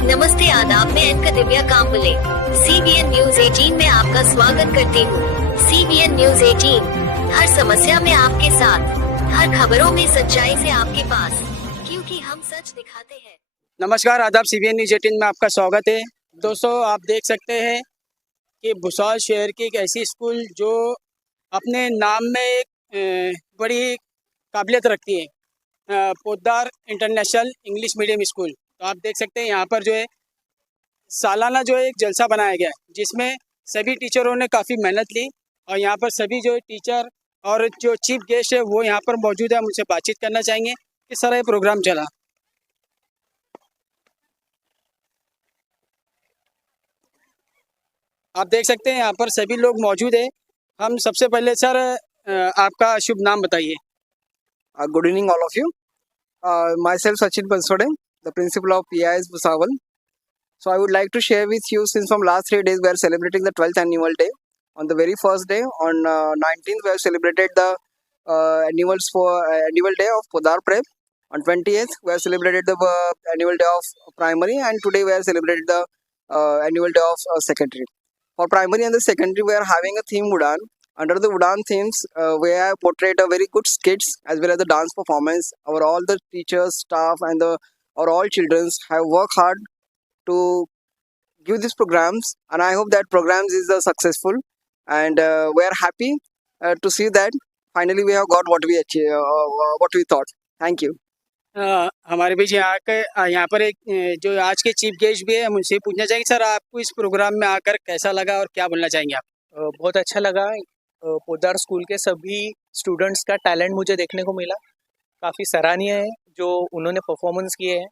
नमस्ते आदाब, मैं anchor Divya Kamble CBN news 18 में आपका स्वागत करती हूँ। CBN न्यूज 18 हर समस्या में आपके साथ, हर खबरों में सच्चाई से आपके पास, क्योंकि हम सच दिखाते हैं। नमस्कार आदाब, CBN न्यूज 18 में आपका स्वागत है। दोस्तों, आप देख सकते हैं कि भुसावल शहर की एक ऐसी स्कूल जो अपने नाम में एक बड़ी काबिलियत रखती है, Poddar international English medium school. तो आप देख सकते हैं यहाँ पर जो है सालाना जो है एक जलसा बनाया गया है, जिसमें सभी टीचरों ने काफ़ी मेहनत ली और यहाँ पर सभी जो टीचर और जो चीफ गेस्ट है वो यहाँ पर मौजूद है। हम उनसे बातचीत करना चाहेंगे किस तरह ये प्रोग्राम चला। आप देख सकते हैं यहाँ पर सभी लोग मौजूद है। हम सबसे पहले सर आपका शुभ नाम बताइए। Good evening, all of you. Myself Sachin Bansode, the principal of PIS Bhusawal. So I would like to share with you, since from last 3 days we are celebrating the 12th annual day. On the very first day, on 19th, we have celebrated the annual day of Poddar Prep. On 20th, we have celebrated the annual day of primary, and today we have celebrated the annual day of secondary. For primary and the secondary, we are having a theme Udan. Under the Udan themes, we have portrayed a very good skits as well as the dance performance. All the teachers, staff, and all children have worked hard to give these programs, and I hope that programs is successful. And we are happy to see that finally we have got what we achieved, what we thought. Thank you. हमारे बीच यहाँ पर एक जो आज के chief guest भी है, हम उनसे पूछना चाहेंगे सर आपको इस प्रोग्राम में आकर कैसा लगा और क्या बोलना चाहेंगे आप। बहुत अच्छा लगा। पोद्दार स्कूल के सभी स्टूडेंट्स का टैलेंट मुझे देखने को मिला, काफ़ी सराहनीय है जो उन्होंने परफॉर्मेंस किए हैं,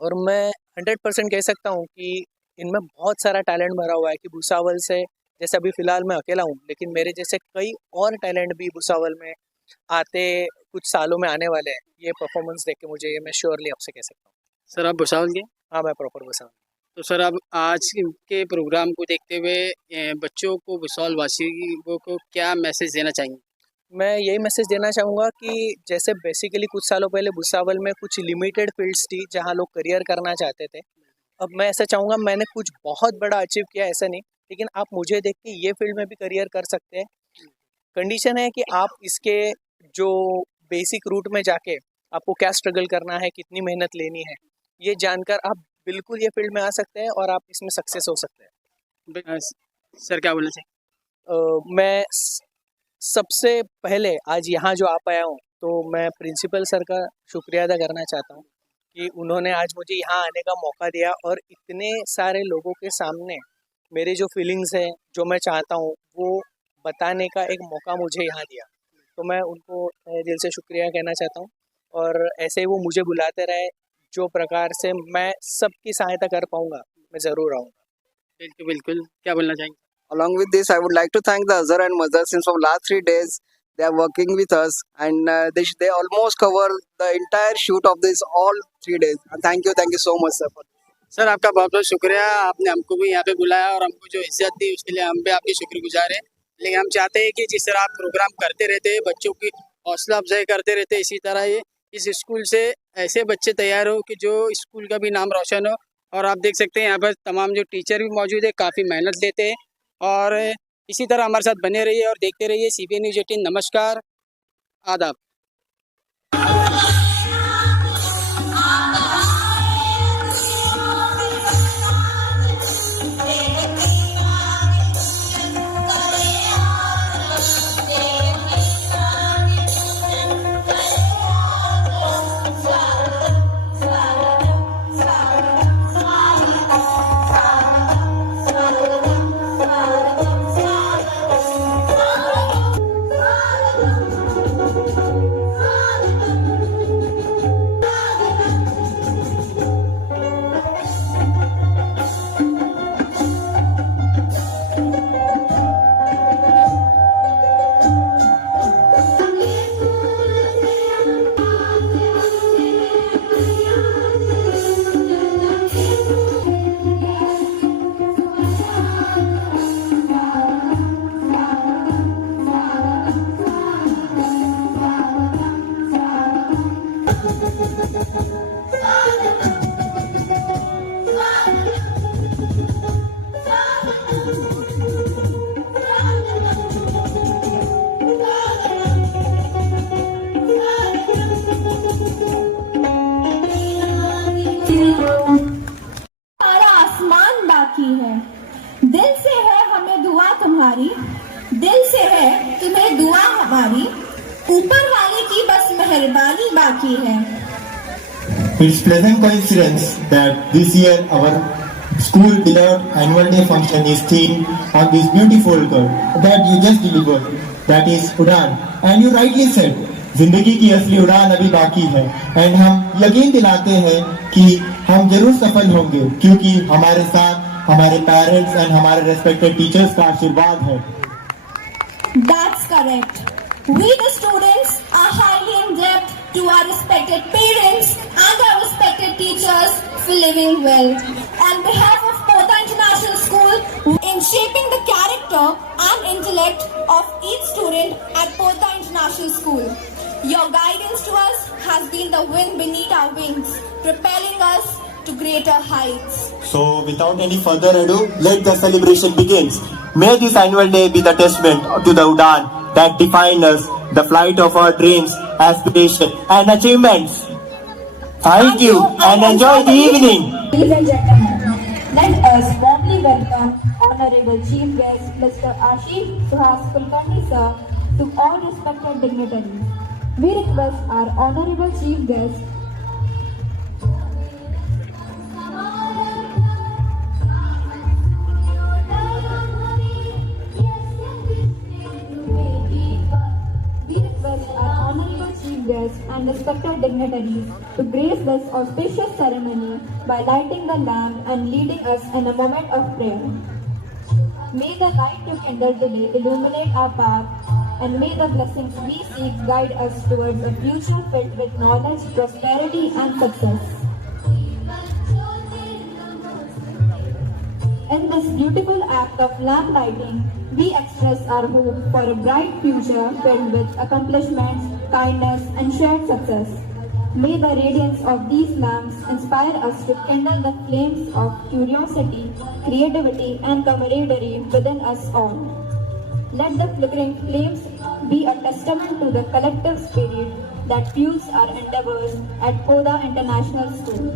और मैं 100% कह सकता हूँ कि इनमें बहुत सारा टैलेंट भरा हुआ है। कि भुसावल से, जैसे अभी फ़िलहाल मैं अकेला हूँ, लेकिन मेरे जैसे कई और टैलेंट भी भुसावल में आते कुछ सालों में आने वाले हैं। ये परफॉर्मेंस देख के मुझे ये मैं श्योरली आपसे कह सकता हूँ। सर आप भुसावल के? हाँ, मैं प्रॉपर भुसावल। तो सर अब आज के प्रोग्राम को देखते हुए बच्चों को, भुसावल वासियों को क्या मैसेज देना चाहेंगे? मैं यही मैसेज देना चाहूँगा कि जैसे बेसिकली कुछ सालों पहले भुसावल में कुछ लिमिटेड फील्ड्स थी जहाँ लोग करियर करना चाहते थे। अब मैं ऐसा चाहूँगा, मैंने कुछ बहुत बड़ा अचीव किया ऐसा नहीं, लेकिन आप मुझे देख के ये फील्ड में भी करियर कर सकते हैं। कंडीशन है कि आप इसके जो बेसिक रूट में जाके आपको क्या स्ट्रगल करना है, कितनी मेहनत लेनी है, ये जानकर आप बिल्कुल ये फील्ड में आ सकते हैं और आप इसमें सक्सेस हो सकते हैं। सर क्या बोलना चाहिए? मैं सबसे पहले आज यहाँ जो आ पाया हूँ, तो मैं प्रिंसिपल सर का शुक्रिया अदा करना चाहता हूँ कि उन्होंने आज मुझे यहाँ आने का मौका दिया और इतने सारे लोगों के सामने मेरे जो फीलिंग्स हैं, जो मैं चाहता हूँ, वो बताने का एक मौका मुझे यहाँ दिया। तो मैं उनको दिल से शुक्रिया कहना चाहता हूँ, और ऐसे ही वो मुझे बुलाते रहे। जो प्रकार से मैं सबकी सहायता कर पाऊँगा, मैं ज़रूर आऊँगा। बिल्कुल बिल्कुल, क्या बोलना चाहेंगे? Along with this, I would like to thank the Azhar and Mazhar, since from last 3 days they are working with us, and they almost cover the entire shoot of this all 3 days. And thank you so much, sir. Sir आपका बहुत बहुत शुक्रिया, आपने हमको भी यहाँ पे बुलाया और हमको जो इज्जत दी उसके लिए हम भी आपके शुक्रगुजार हैं। लेकिन हम चाहते हैं कि जिस तरह आप प्रोग्राम करते रहते हैं, बच्चों की हौसला अफजाई करते रहते हैं, इसी तरह ये इस स्कूल से ऐसे बच्चे तैयार हो कि जो स्कूल का भी नाम रोशन हो। और आप देख सकते हैं यहाँ पर तमाम जो टीचर भी मौजूद है, काफ़ी मेहनत लेते हैं, और इसी तरह हमारे साथ बने रहिए और देखते रहिए CBN न्यूज 18। नमस्कार, आदाब। मेहरबानी बाकी है। It's pleasant coincidence that this year our school beloved annual day function is themed on this beautiful card that you just delivered, that is Udan. And you rightly said, जिंदगी की असली उड़ान अभी बाकी है एंड हम यकीन दिलाते हैं कि हम जरूर सफल होंगे क्योंकि हमारे साथ हमारे पेरेंट्स एंड हमारे रेस्पेक्टेड टीचर्स का आशीर्वाद है। That's correct. We the students are highly indebted to our respected parents and our respected teachers for living well. On behalf of Pota International School, in shaping the character and intellect of each student at Pota International School, your guidance to us has been the wind beneath our wings, propelling us to greater heights. So without any further ado, let the celebration begins. May this annual day be the testament to the Udan that define us, the flight of our dreams, aspirations and achievements. Thank you and enjoy the evening. Ladies and gentlemen, let us warmly welcome Honorable Chief Guest Mr. Ashish Suhas Kulkarni sir to all respected dignitaries. We request our Honorable Chief Guest and respected dignitaries to grace this auspicious ceremony by lighting the lamp and leading us in a moment of prayer. May the light you kindle today illuminate our path, and may the blessings we seek guide us towards a future filled with knowledge, prosperity and success. In this beautiful act of lamp lighting, we express our hope for a bright future filled with accomplishments, kindness and shared success. May the radiance of these lamps inspire us to kindle the flames of curiosity, creativity and camaraderie within us all. Let the flickering flames be a testament to the collective spirit that fuels our endeavors at Poda International School.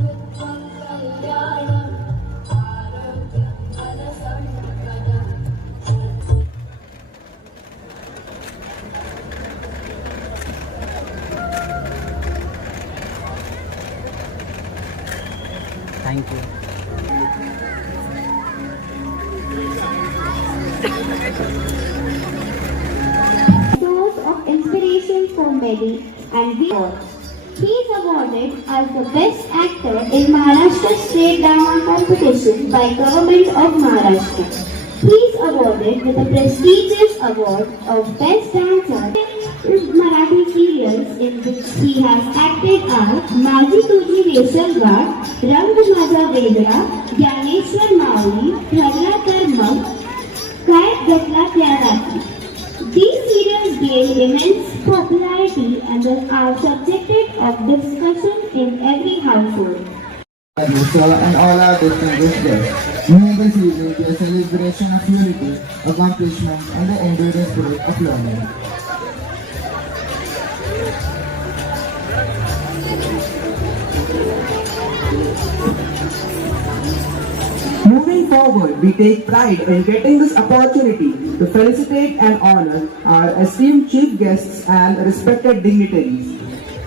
Thank you. Source of inspiration for many and we he is awarded as the best actor in Maharashtra State Drama Competition by Government of Maharashtra. He is awarded with the prestigious award of Best Dancer in Marathi serials in which he has acted as Maji Tuji Reshalghat, Rang Maza Vedra, Gyaneshwar Mauli, Bhagla Karma, Kayat Gatla Tyagati. These serials gained immense popularity and are subjected of discussion in every household. Sir and all our distinguished guests, may this evening be a celebration of unity, accomplishment and the enduring spirit of learning. Moving forward, we take pride in getting this opportunity to felicitate and honor our esteemed chief guests and respected dignitaries.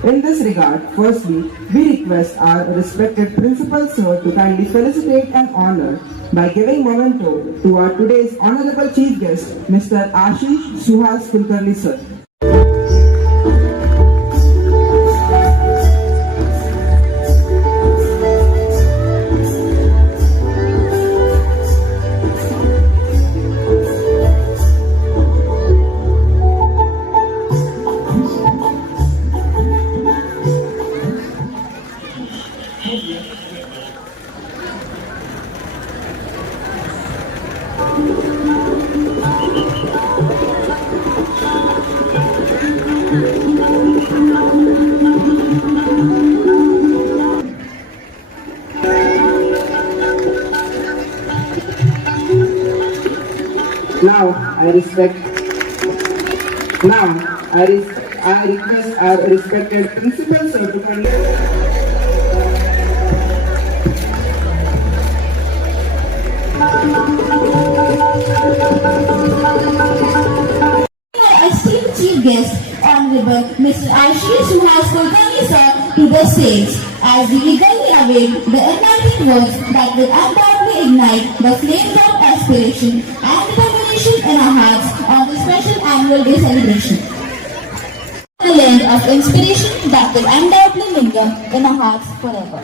In this regard, firstly, we request our respected principal sir to kindly felicitate and honor by giving memento to our today's honorable chief guest, Mr. Ashish Suhas Kulkarni sir. Now I request our respected principal sir to kindly. Esteemed chief guest on Honorable Mr. Ashish Suhas Kulkarni sir to the stage as we eagerly await the enlightening words that will undoubtedly ignite the flames of aspiration and determination in our hearts on this special annual day celebration. The land of inspiration that will undoubtedly linger in our hearts forever.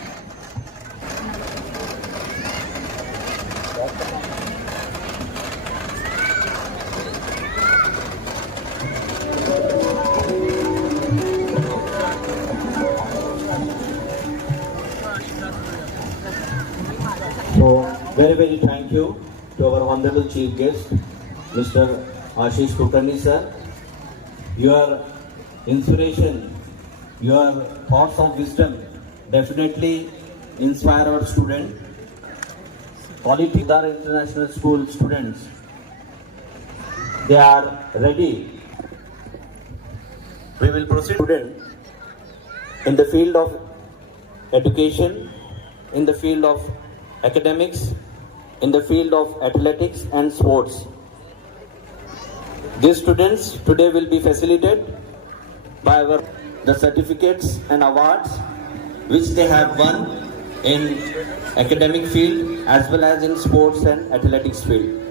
So, very thank you to our Honorable Chief Guest, Mr. Ashish Kulkarni sir. Your inspiration, your thoughts of wisdom definitely inspire our students. Quality Dar International School students, they are ready. We will proceed in the field of education, in the field of academics, in the field of athletics and sports. These students today will be facilitated by the certificates and awards which they have won in academic field as well as in sports and athletics field.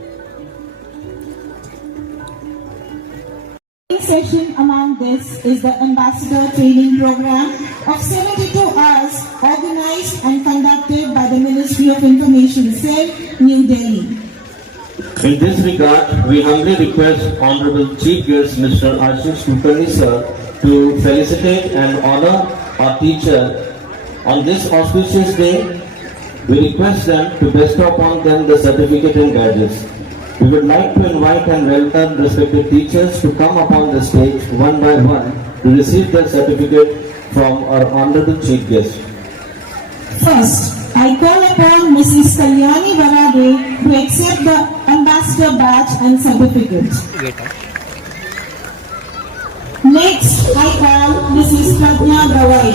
Session among this is the Ambassador Training Program of 72 hours organized and conducted by the Ministry of Information Cell, New Delhi. In this regard, we humbly request Honorable Chief Guest Mr. Ashish Kulkarni sir to felicitate and honor our teacher on this auspicious day. We request them to bestow upon them the certificate and badges. We would like to invite and welcome respected teachers to come upon the stage one by one to receive their certificate from our Honorable Chief Guest. First, I call upon Mrs. Kalyani Varade to accept the Ambassador Badge and Certificate. Next, I call Mrs. Prajna Gawai.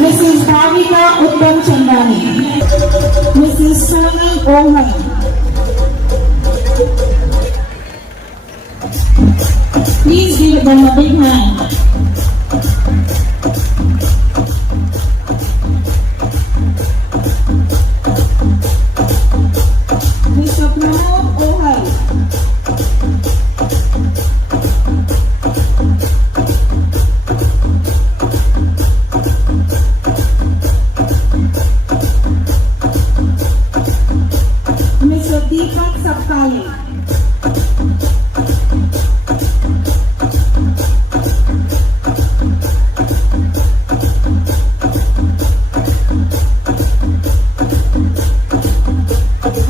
Mrs. Bhavika Uttam Chandani. Mrs. Sonal Ohan. Please give them a big hand. Mr. Pramod Ohai. Mr. Deepak Sapkali.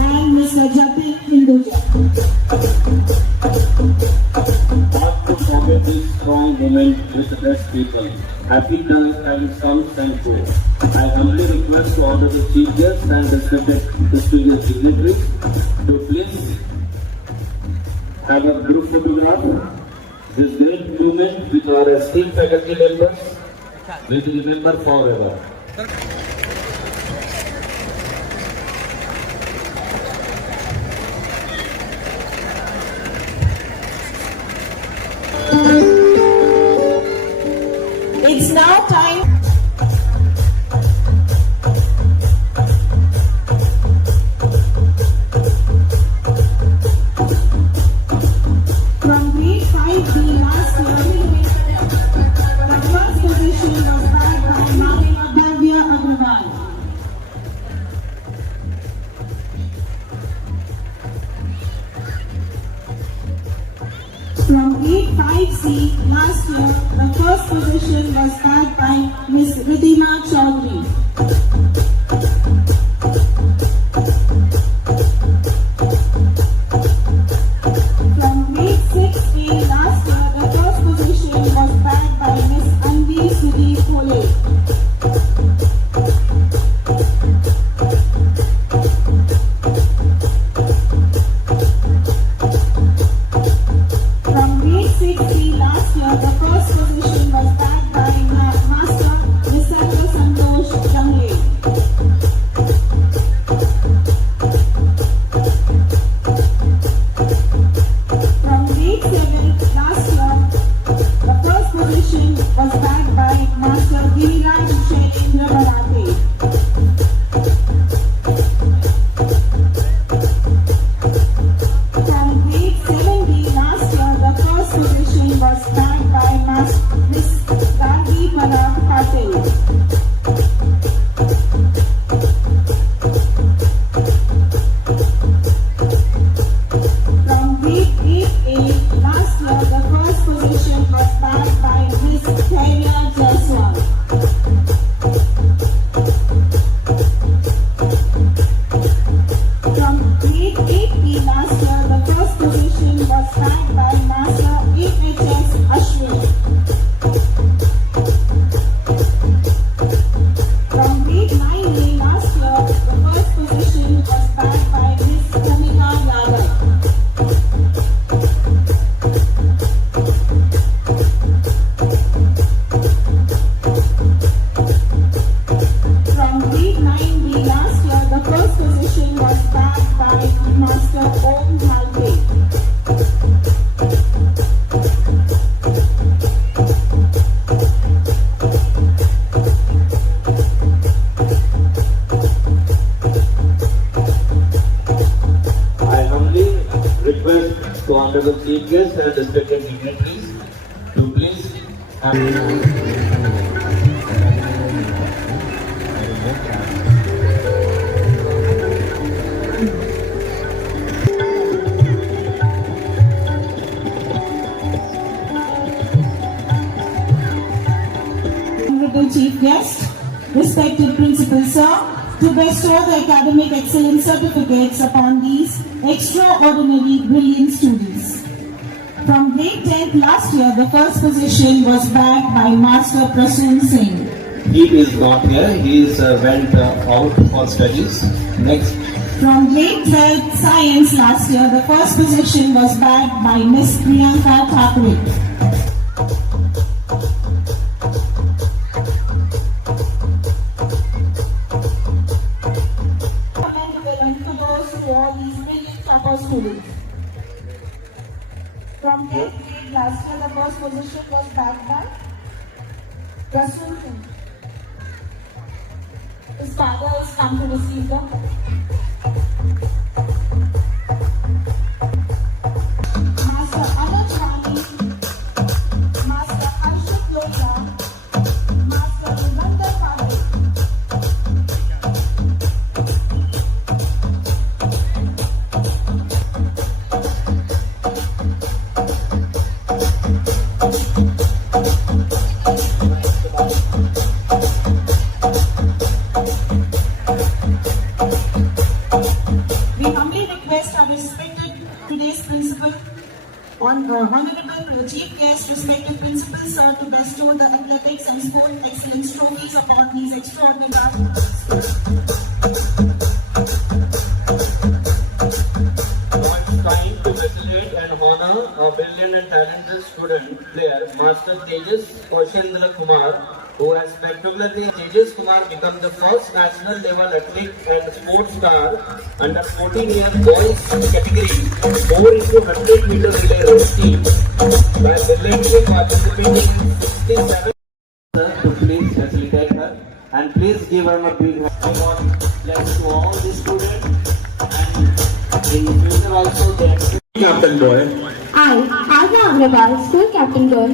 And Mr. Jatin Hinduja. Not to forget this strong moment with the best people. Happy times comes and goes. I humbly request to order the Chief Guest and respected distinguished dignitaries to please have a group photograph. This great moment with our esteemed faculty members will be remembered forever. It's now time. From grade 5B last year, the first position was bagged by Bhavya Agrawal. From grade 5C last year, the first position was bagged by Ms. Ridhima Chaudhary. From grade 6A last year, the first position was bagged by Ms. Anvi Sudhi Pole. From grade 6C last year, the first position was bagged by Master honorable chief guests and respected dignitaries to please Honorable Chief Guest, respected Principal Sir, to bestow the academic excellence certificates upon these extraordinary brilliant students. From grade 10th last year, the first position was bagged by Master Prasoon Singh. He is not here. He went out for studies. Next. From grade 12th Science last year, the first position was bagged by Miss Priyanka Thakre. Students. From 10th grade last year, the first position was bagged by Prasoon Singh. His father has come to receive them. Master Anuj Rani, Master Harshit Lohia, Master Nandar Pade. We humbly request our respected today's principal, Honorable Chief Guest, respected Principal Sir, to bestow the athletics and sport excellence trophies upon these extraordinary athletes. Now it's time to congratulate and honor a brilliant and talented student player, Master Tejas Kaushendra Kumar, who has spectacularly. Tejas Kumar become the first national level athlete and sports star under 14-year boys category 4 into 100 meter relay race team by brilliantly participating 67. Sir, to please facilitate her and please give her a big hand. I want bless to all the students and in future also their Captain Boy. I, Agha Agrawal, School Captain Girl,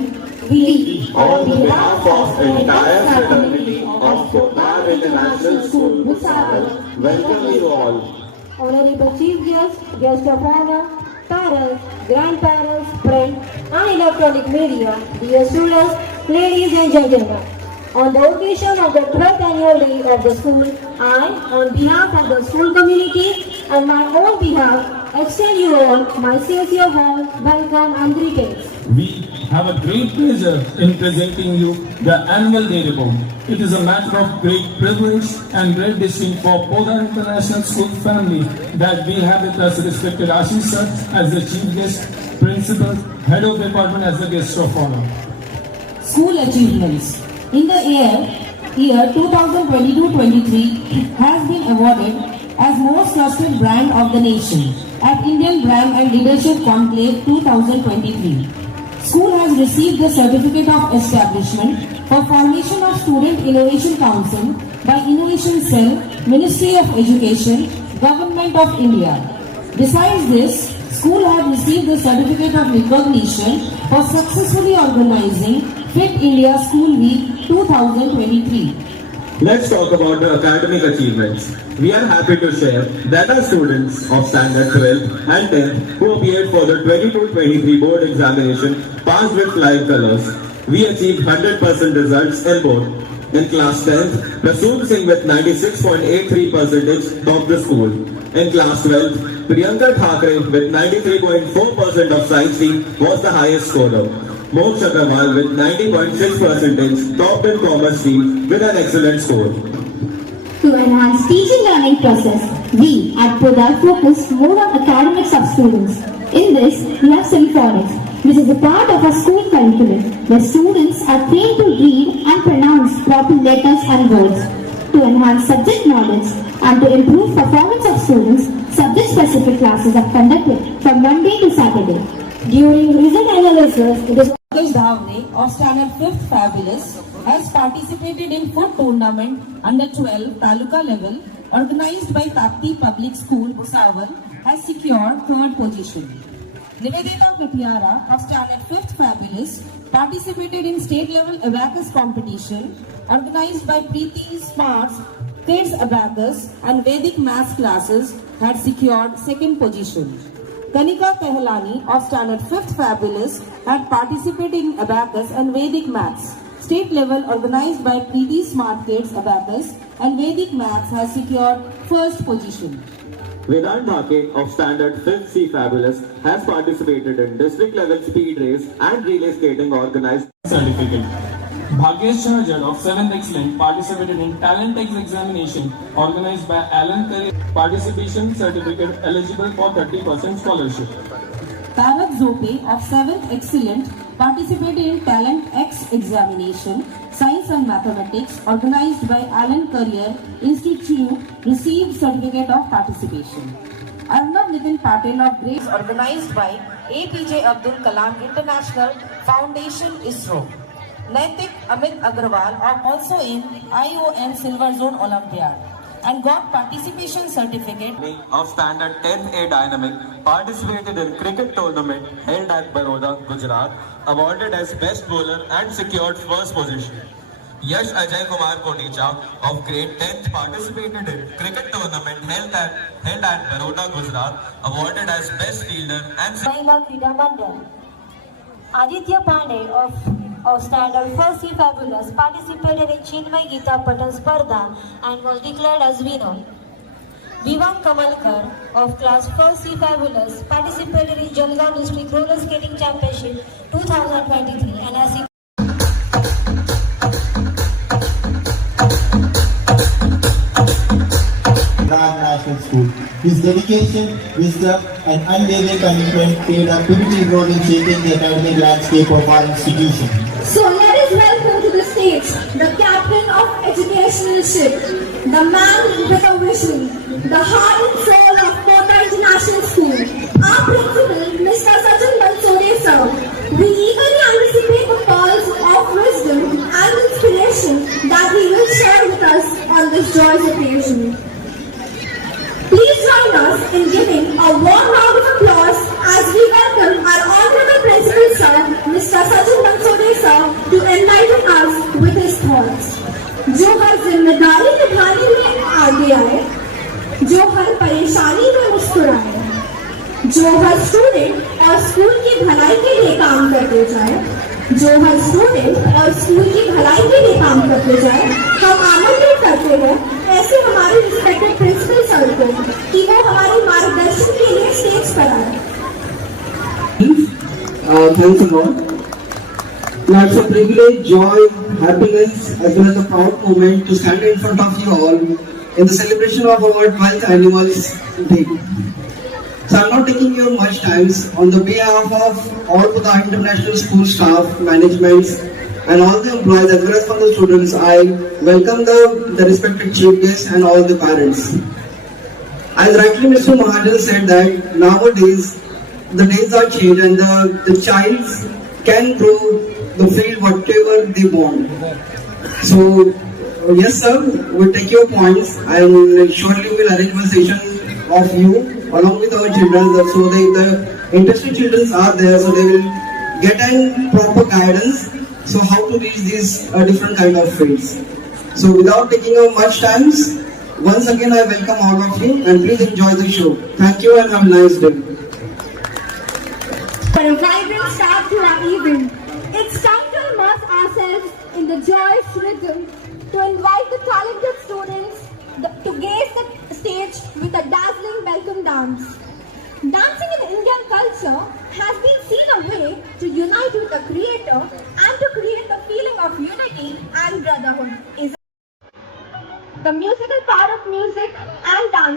Willie, On behalf of the entire fraternity of Gopal International School, Bhusawal, welcome you all. Honorable Chief Guest, Guest of Honor, parents, grandparents, friends, and electronic media, dear students, ladies and gentlemen. On the occasion of the 12th annual day of the school, I, on behalf of the school community and my own behalf, extend you all my sincere warm welcome and greetings. We have a great pleasure in presenting you the annual day report. It is a matter of great privilege and great distinction for Podar International School family that we have with us respected Ashish sir as the chief guest, principal, head of department as the guest of honor. School achievements. In the year 2022-23 has been awarded as most trusted brand of the nation at Indian Brand and Leadership Conclave 2023. School has received the certificate of establishment for formation of Student Innovation Council by Innovation Cell, Ministry of Education, Government of India. Besides this, school has received the certificate of recognition for successfully organizing Fit India School Week 2023. Let's talk about the academic achievements. We are happy to share that our students of Standard 12 and 10 who appeared for the 22-23 board examination passed with flying colors. We achieved 100% results in both. In class 10th, Prasoon Singh with 96.83% topped the school. In class 12th, Priyanka Thakre with 93.4% of science team was the highest scorer. Moksh Agrawal with 90.6% topped in commerce team with an excellent score. To enhance teaching learning process, we at Podar focus more on academics of students. In this, we have Symphonics, which is a part of our school curriculum, where students are trained to read and pronounce proper letters and words. To enhance subject knowledge and to improve performance of students, subject-specific classes are conducted from Monday to Saturday. During result analysis, it is Dhavne of Standard 5th Fabulous has participated in foot tournament under 12 Taluka level organized by Tapti Public School, Bhusawal, has secured third position. Nivedita Katiara of Standard 5th Fabulous participated in state level abacus competition organized by Preeti Smart's Kids Abacus and Vedic Maths classes had secured second position. Kanika Tehlani of Standard 5th Fabulous had participated in abacus and Vedic Maths. State level organized by Preeti Smart Kids Abacus and Vedic Maths has secured first position. Vedant Dhake of Standard 5th C Fabulous has participated in district level speed race and relay skating organized. Certificate. Bhagyesh Shahajan of 7th Excellent participated in Talent X examination organized by Alan Curry. Participation certificate eligible for 30% scholarship. Tarak Zope of 7th Excellent participated in Talent X examination, Science and Mathematics organized by Alan Currier Institute received certificate of participation. Arnav Nitin Patel of Grades organized by APJ Abdul Kalam International Foundation ISRO. Naitik Amit Agrawal are also in ION Silver Zone Olympiad and got participation certificate. Of Standard 10A Dynamic participated in cricket tournament held at Baroda, Gujarat, awarded as best bowler and secured first position. Yash Ajay Kumar Koticha of grade 10th participated in cricket tournament held at Baroda, Gujarat, awarded as best fielder and Mahila Krida Mandal. Aditya Pandey of Standard 1st C Fabulous participated in Chinmay Gita Patan Spardha and was declared as winner. Vivang Kamalkar of Class 1st C Fabulous participated in Jalgaon District Roller Skating Championship 2023 and has National School. His dedication, wisdom, and unwavering commitment played a pivotal role in shaping the academic landscape of our institution. So let us welcome to the stage the captain of educationalship, the man with a vision, the heart and soul of Kota International School, our principal, Mr. Sachin Bansode sir. We eagerly anticipate the calls of wisdom and inspiration that he will share with us on this joyous occasion. Please join us in giving a warm round of applause as we welcome our honorable principal sir, Mr. Sachin Bansode sir, to enlighten us with his thoughts. जो हर जिम्मेदारी निभाने में आगे आए, जो हर परेशानी में मुस्कुराए, जो हर स्टूडेंट और स्कूल की भलाई के लिए काम करते जाए, जो हर स्टूडेंट और स्कूल की भलाई के लिए काम करते जाए, हम आमंत्रित करते हैं ऐसे हमारे रिस्पेक्टेड प्रिंसिपल सर को कि वो हमारे मार्गदर्शन के लिए स्टेज पर आए। Thanks a lot. Now it's a privilege, joy, happiness, as well as a proud moment to stand in front of you all in the celebration of our 12th annual day. So I'm not taking your much time. On the behalf of all the international school staff, managements, and all the employees as well as for the students, I welcome the respected chief guests and all the parents. As rightly Mr. Mahajan said that nowadays the days are changed and the child can grow the field whatever they want. So yes sir, we'll take your points and surely we'll arrange a session of you along with our children so the interested children are there so they will get a proper guidance so how to reach these different kind of fields. So without taking up much time, once again I welcome all of you and please enjoy the show. Thank you and have a nice day. For a vibrant start to our event, it's time to immerse ourselves in the joyous rhythm to invite the talented students to grace the stage with a dazzling welcome dance. Dancing in Indian culture has been seen a way to unite with the Creator and to create the feeling of unity and brotherhood. Is the musical part of music and dance.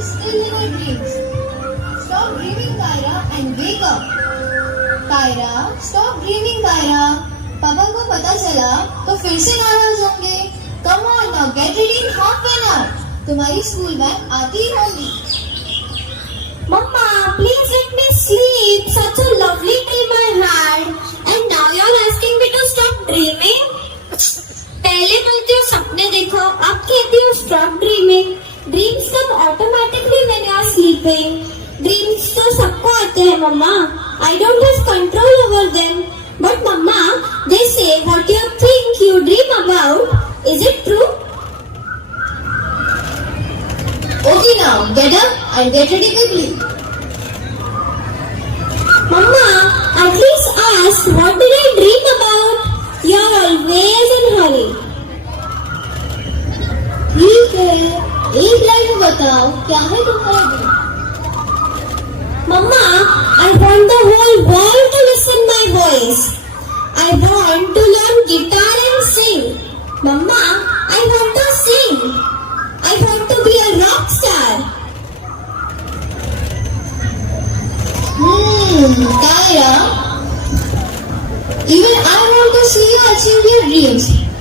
still in her dreams. Stop dreaming, Kyra, and wake up. Kyra, stop dreaming, Kyra. पापा को पता चला तो फिर से नाराज होंगे. Come on now, get ready in half an hour. तुम्हारी स्कूल बैग आती ही होगी. Mama, please let me sleep. Such a lovely dream I had. And now you're asking me to stop dreaming? पहले बोलते हो सपने देखो, अब कहती हो stop dreaming. Dreams come automatically when you are sleeping. Dreams तो सबको आते हैं मम्मा. I don't have control over them. But mama, they say what you think you dream about. Is it true? Okay now, get up and get ready quickly. Mama, at least ask what did I dream about? You're always in hurry. ठीक है, एक line में बताओ क्या है तुम्हारा dream? Mama, I want the whole world to listen my voice. I want to learn guitar and sing. Mama, I want to sing. I want to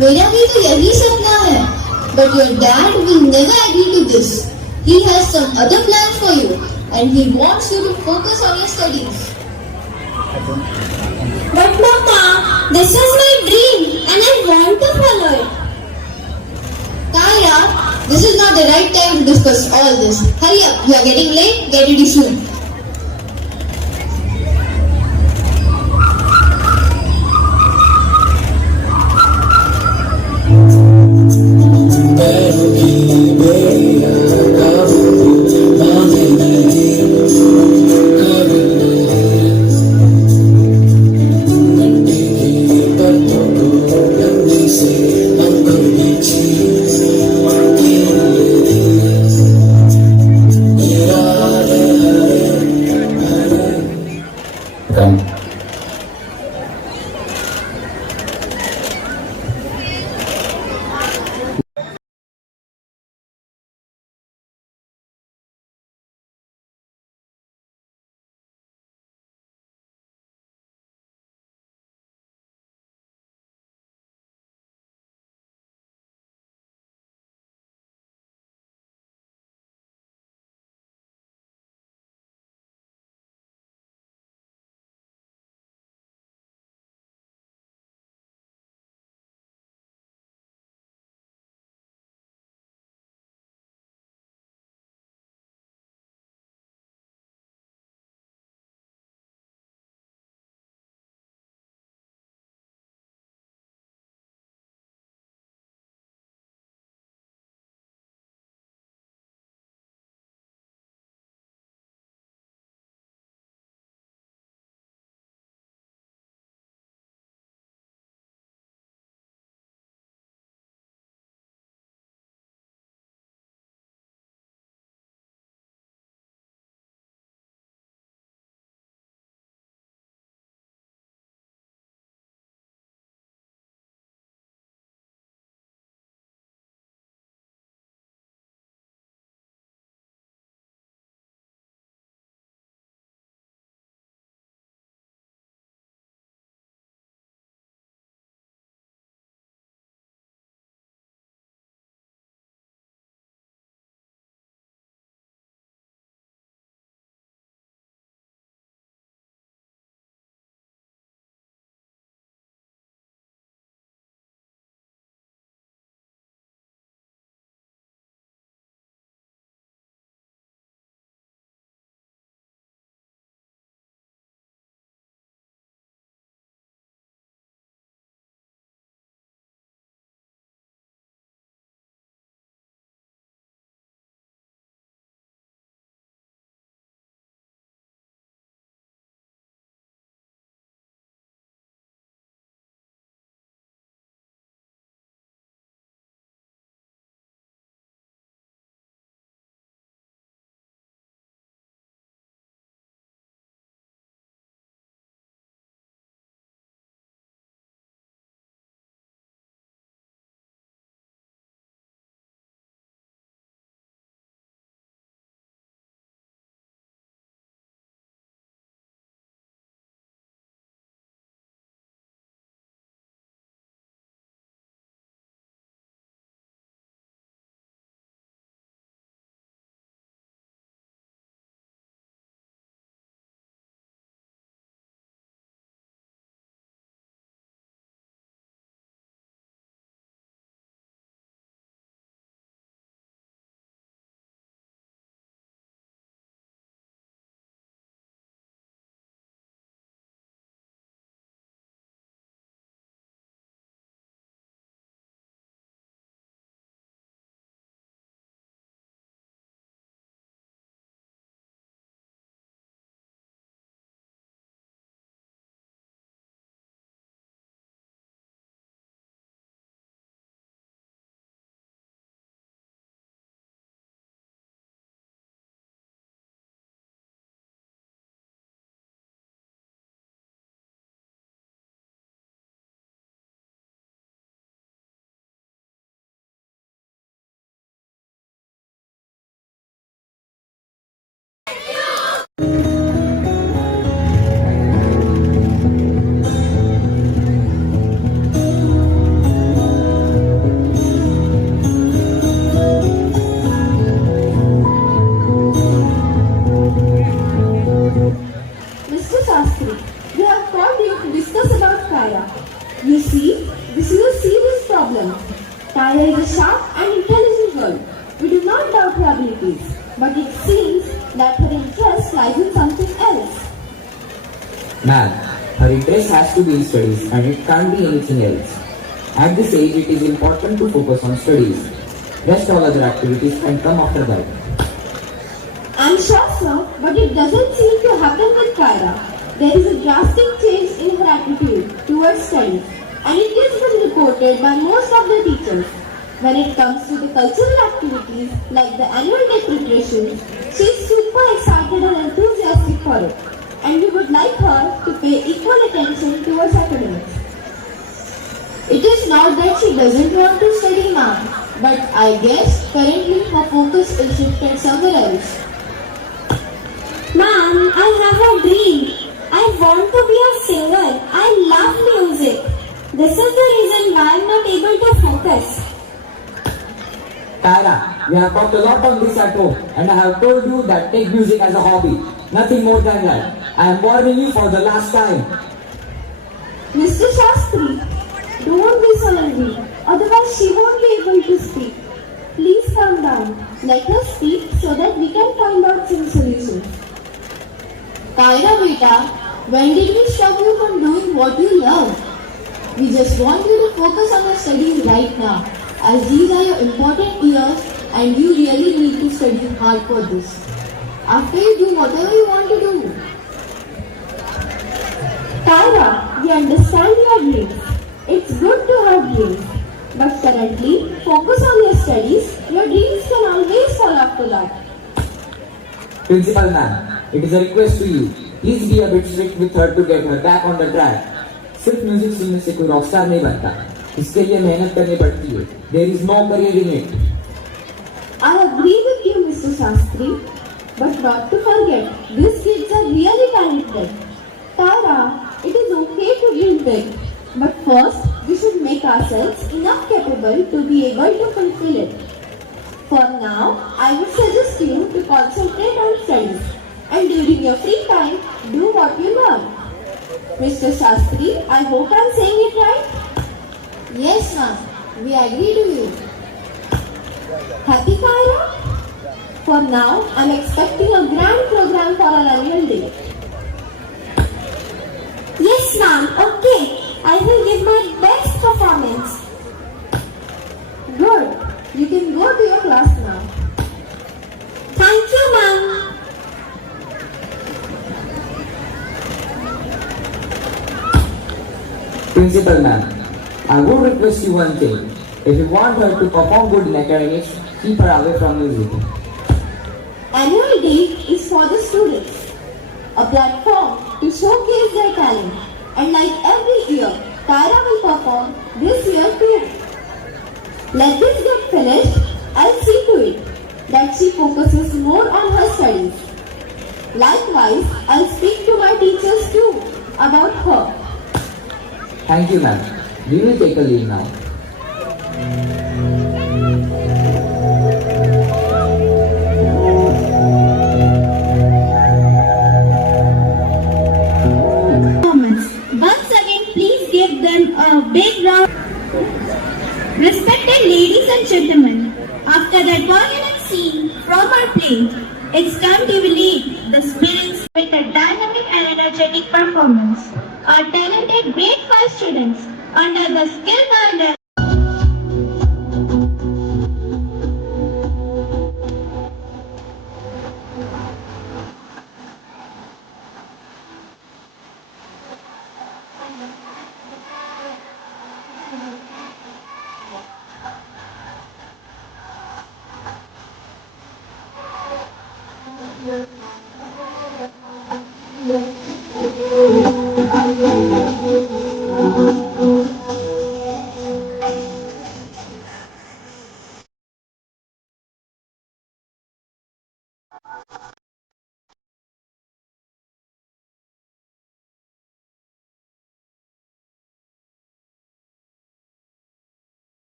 मेरा भी तो यही सपना है, but your dad will never agree to this. He has some other plans for you, and he wants you to focus on your studies. But Mama, this is my dream, and I want to follow it. Kaya, this is not the right time to discuss all this. Hurry up, you are getting late. Get ready soon. Kaya is a sharp and intelligent girl. We do not doubt her abilities, but it seems that her interest lies in something else. Ma'am, her interest has to be in studies and it can't be anything else. At this age, it is important to focus on studies. Rest all other activities can come after that. I'm sure, sir, but it doesn't seem to happen with Kyra. There is a drastic change in her attitude towards studies, and it has been reported by most of the teachers. When it comes to the cultural activities like the annual day preparations, she is super excited and enthusiastic for it, and we would like her to pay equal attention towards academics. It is not that she doesn't want to study now, but I guess currently her focus is shifted somewhere else. Ma'am, I have a dream. I want to be a singer. I love music. This is the reason why I'm not able to focus. Kyra, we have talked a lot on this at home and I have told you that take music as a hobby. Nothing more than that. I am warning you for the last time. Mr. Shastri, don't be so angry, otherwise she won't be able to speak. Please calm down. Let her speak so that we can find out some solutions. Kyra beta, when did we stop you from doing what you love? We just want you to focus on your studies right now, as these are your important years and you really need to study hard for this. After you do whatever you want to do. Kyra, we understand your dreams. It's good to have dreams. But currently, focus on your studies. Your dreams can always fall after that. Principal ma'am, it is a request to you. Please be a bit strict with her to get her back on the track. सिर्फ music सुनने से कोई Rockstar नहीं बनता. इसके लिए मेहनत करनी पड़ती है. There is no career in it. I agree with you, Mr. Shastri. But not to forget, these kids are really talented. Tara, it is okay to dream big. But first, we should make ourselves enough capable to be able to fulfill it. For now, I would suggest you to concentrate on studies. And during your free time, do what you love. Mr. Shastri, I hope I am saying it right? Yes, ma'am. We agree to you. Happy, Kyra? For now, I am expecting a grand program for our annual day. Yes, ma'am. Okay. I will give my best performance. Good. You can go to your class now. Thank you, ma'am. Principal ma'am, I would request you one thing. If you want her to perform good in academics, keep her away from music. Annual day is for the students, a platform to showcase their talent. And like every year, Kyra will perform this year too. Let this get finished. I'll see to it that she focuses more on her studies. Likewise, I'll speak to my teachers too about her. Thank you ma'am. We will take a leave now. Once again, please give them a big round. Respected ladies and gentlemen, after that violent scene from our play, it's time to relieve the spirits with a dynamic and energetic performance. Our talented grade 5 students under the skill guidance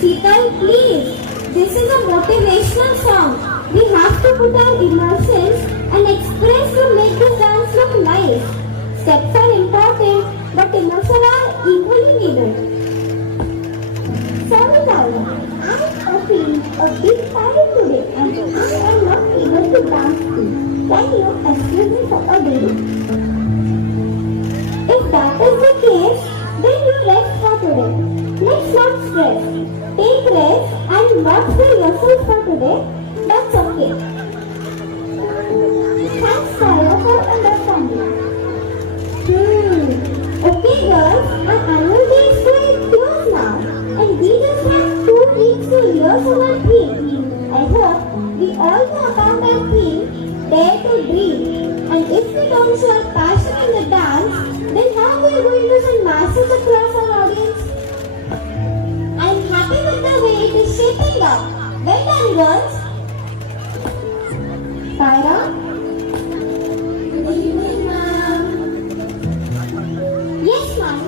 Sheetal, please. This is a motivational song. We have to put our emotions and express to make this dance look nice. Steps are important, but emotions are equally needed. Sorry, Laura. I am feeling a big party today and I am not able to dance too. Can you excuse me for a minute? If that is the case, then you rest for today. Let's not stress. Take rest and not for yourself for today. That's okay. Thanks, Sarah, for understanding. Okay, girls, our annual day is quite close now, and we just have 2 weeks to rehearse our theme. I hope we all know about our theme, Dare to Dream. And if we don't show our passion in the dance, then how are we going to send masses across our audience? I'm happy with the way it is shaping up. Well done, girls. Tyra? Good evening, ma'am. Yes, ma'am.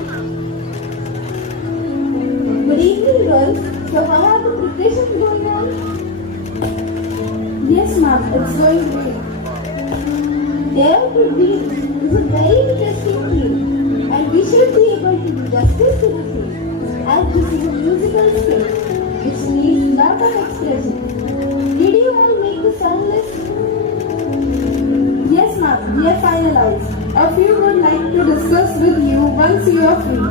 Good evening, girls. So how are the preparations going on? Yes, ma'am. It's going great. Dare to Dream is a very interesting theme, and we should be able to do justice to the theme, as this is a musical stage, which needs lot of expression. Did you all make the song list? Yes, ma'am. We are finalized. A few would like to discuss with you once you are free.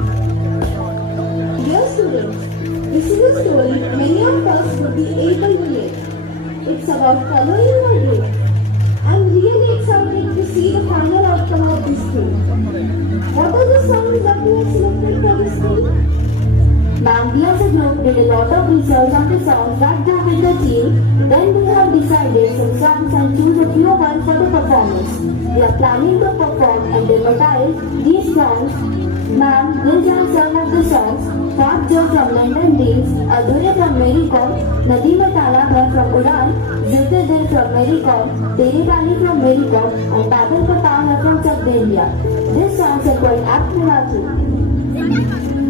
Dear students, this is a story many of us would be able to relate. It's about following your dream. I'm really excited to see the final outcome of this film. What are the songs that you have selected for this film? Ma'am, we have did a lot of research on the songs that go with the theme. Then we have decided some songs and choose a few ones for the performance. We are planning to perform and dramatize these songs. Ma'am, these are some of the songs. Fat Joe from London Dreams, Adhure from Mary Com, Nadi Mein Tala Hai from Udan, Jute Dil from Mary Com, Teri Rani from Mary Com, and Badal Ka Taal Hai from Chak De India. These songs are quite apt to our theme.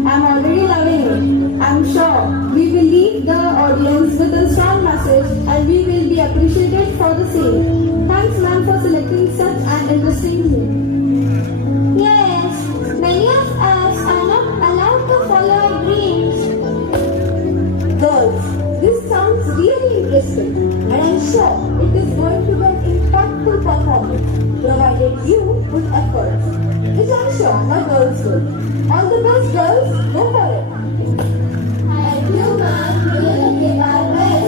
I'm already loving it. I'm sure we will leave the audience with a strong message and we will be appreciated for the same. Thanks, ma'am, for selecting such an interesting theme. Yes, many of us are not allowed to follow our dreams. Girls, this sounds really interesting and I'm sure it is going to be an impactful performance, provided you put efforts, which I'm sure my girls will. All the best, girls. Go for it. Thank you, ma'am. We will give our best.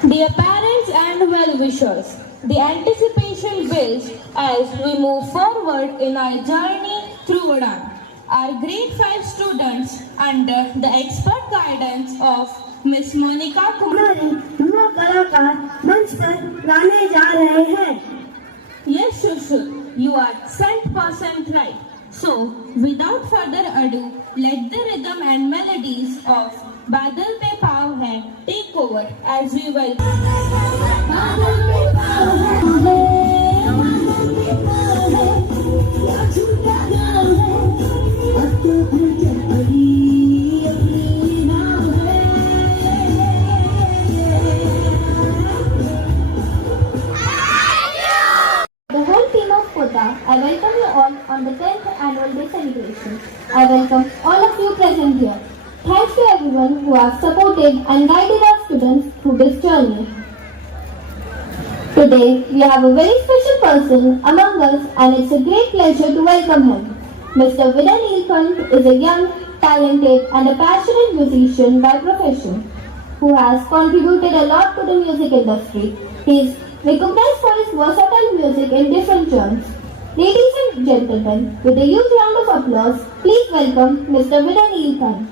Dear parents and well-wishers, the anticipation builds as we move forward in our journey through Udan. Our grade 5 students, under the expert guidance of Miss Monica Kumari, युवा कलाकार मंच पर गाने जा रहे हैं. Yes, Shushu, you are 100% right. So, without further ado, let the rhythm and melodies of Badal Pe Paav Hai take over as we welcome. Badal Pe Paav Hai, Badal Pe Paav Hai, ya chutta gaam hai, ab to bhul padi apni naam hai. The whole team of Kota, I welcome you all on the 10th annual day celebration. I welcome all of you present here. Thanks to everyone who has supported and guided our students through this journey. Today, we have a very special person among us and it's a great pleasure to welcome him. Mr. Vinay Neelkant is a young, talented and a passionate musician by profession who has contributed a lot to the music industry. He is recognized for his versatile music in different genres. Ladies and gentlemen, with a huge round of applause, please welcome Mr. Viren Ilkan.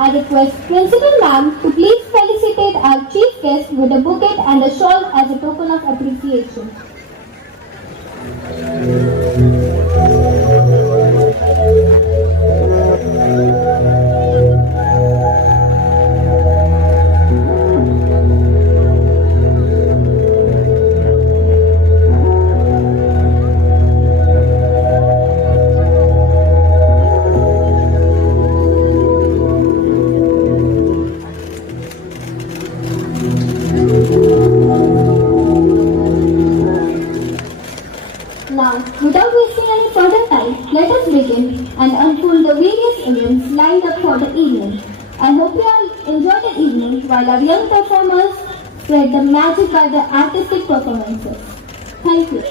I request Principal Ma'am to please felicitate our chief guest with a bouquet and a shawl as a token of appreciation. Now, without wasting any further time, let us begin and unfold the various events lined up for the evening. I hope you all enjoy the evening while our young performers spread the magic by their artistic performances. Thank you.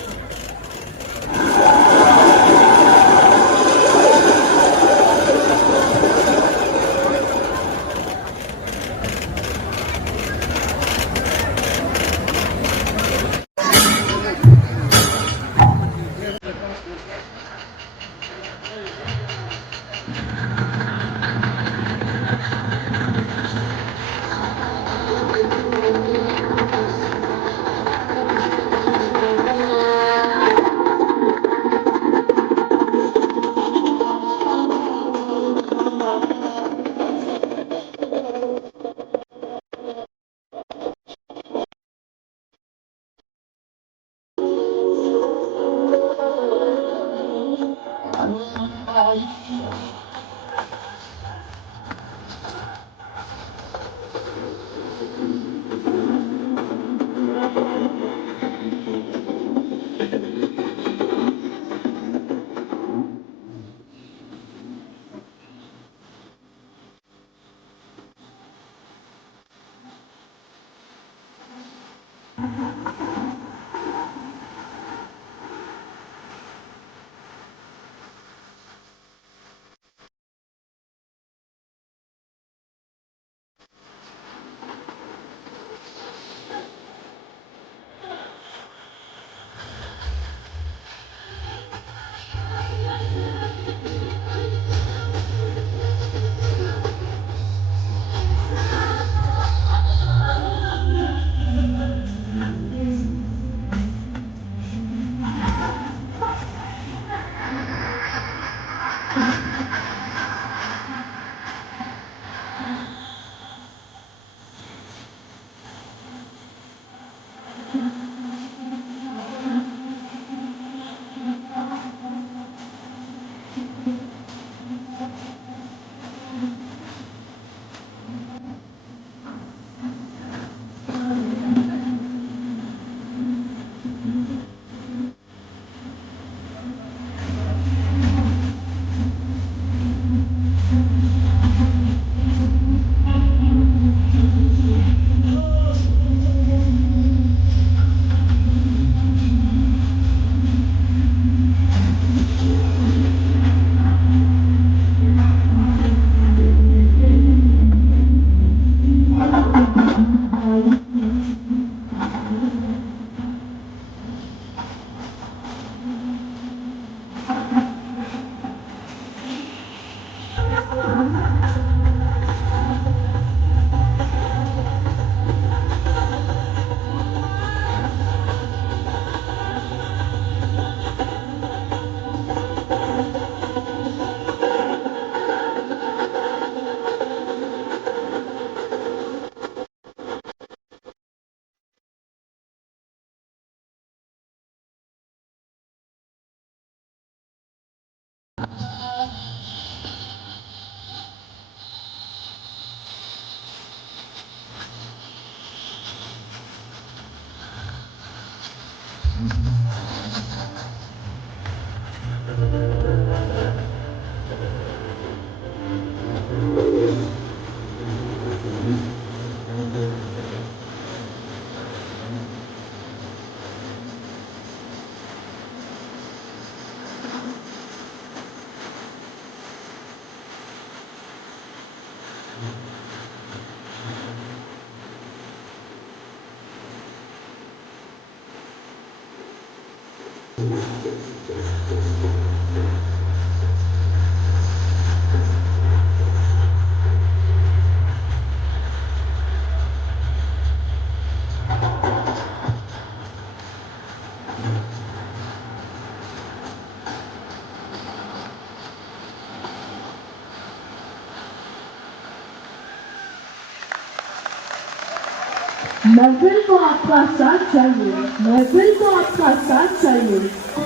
महफिल को आपका साथ चाहिए, महफिल को आपका साथ चाहिए,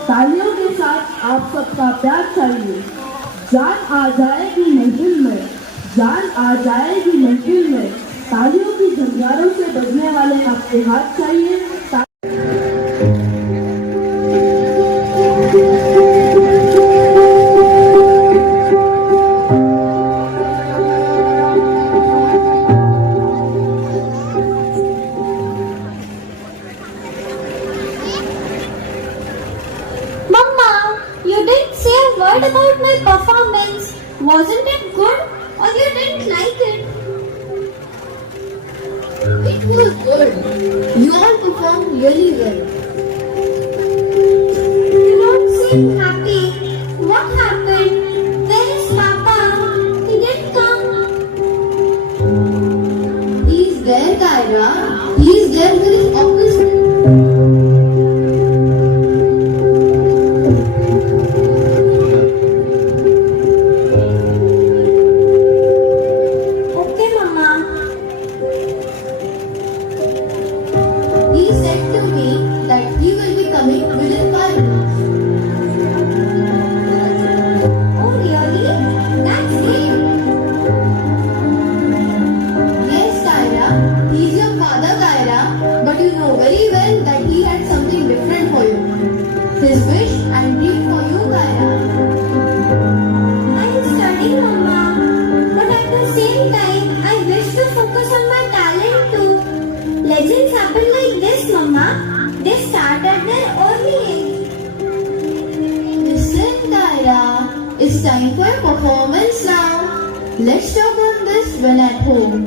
तालियों के साथ आप सबका प्यार चाहिए। जान आ जाएगी महफिल में, जान आ जाएगी महफिल में, तालियों की झंझारों से बजने वाले आपके हाथ चाहिए। What about my performance? Wasn't it good or you didn't like it? It was good. You all performed really well. You don't seem happy. What happened? Where is Papa? He didn't come. He's there, Kyra. He's there with his office. It's time for a performance now. Let's talk on this when at home.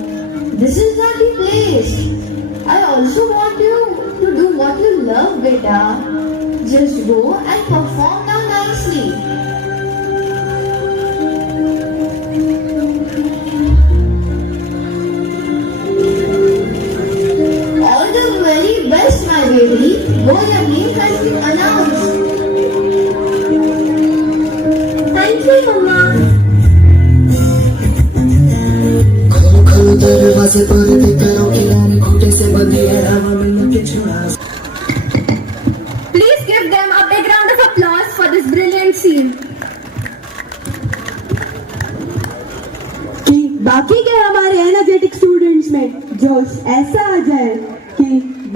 This is not the place. I also want you to do what you love, beta. Just go and perform now nicely. All the very best, my baby. Go, your name has been announced. Thank you, Mama. दरवाजे पर करो खिलाने खोटे से बंदी है हवा में मुझे छुड़ा। Please give them a big round of applause for this brilliant scene. कि बाकी के हमारे एनर्जेटिक स्टूडेंट्स में जोश ऐसा आ जाए, कि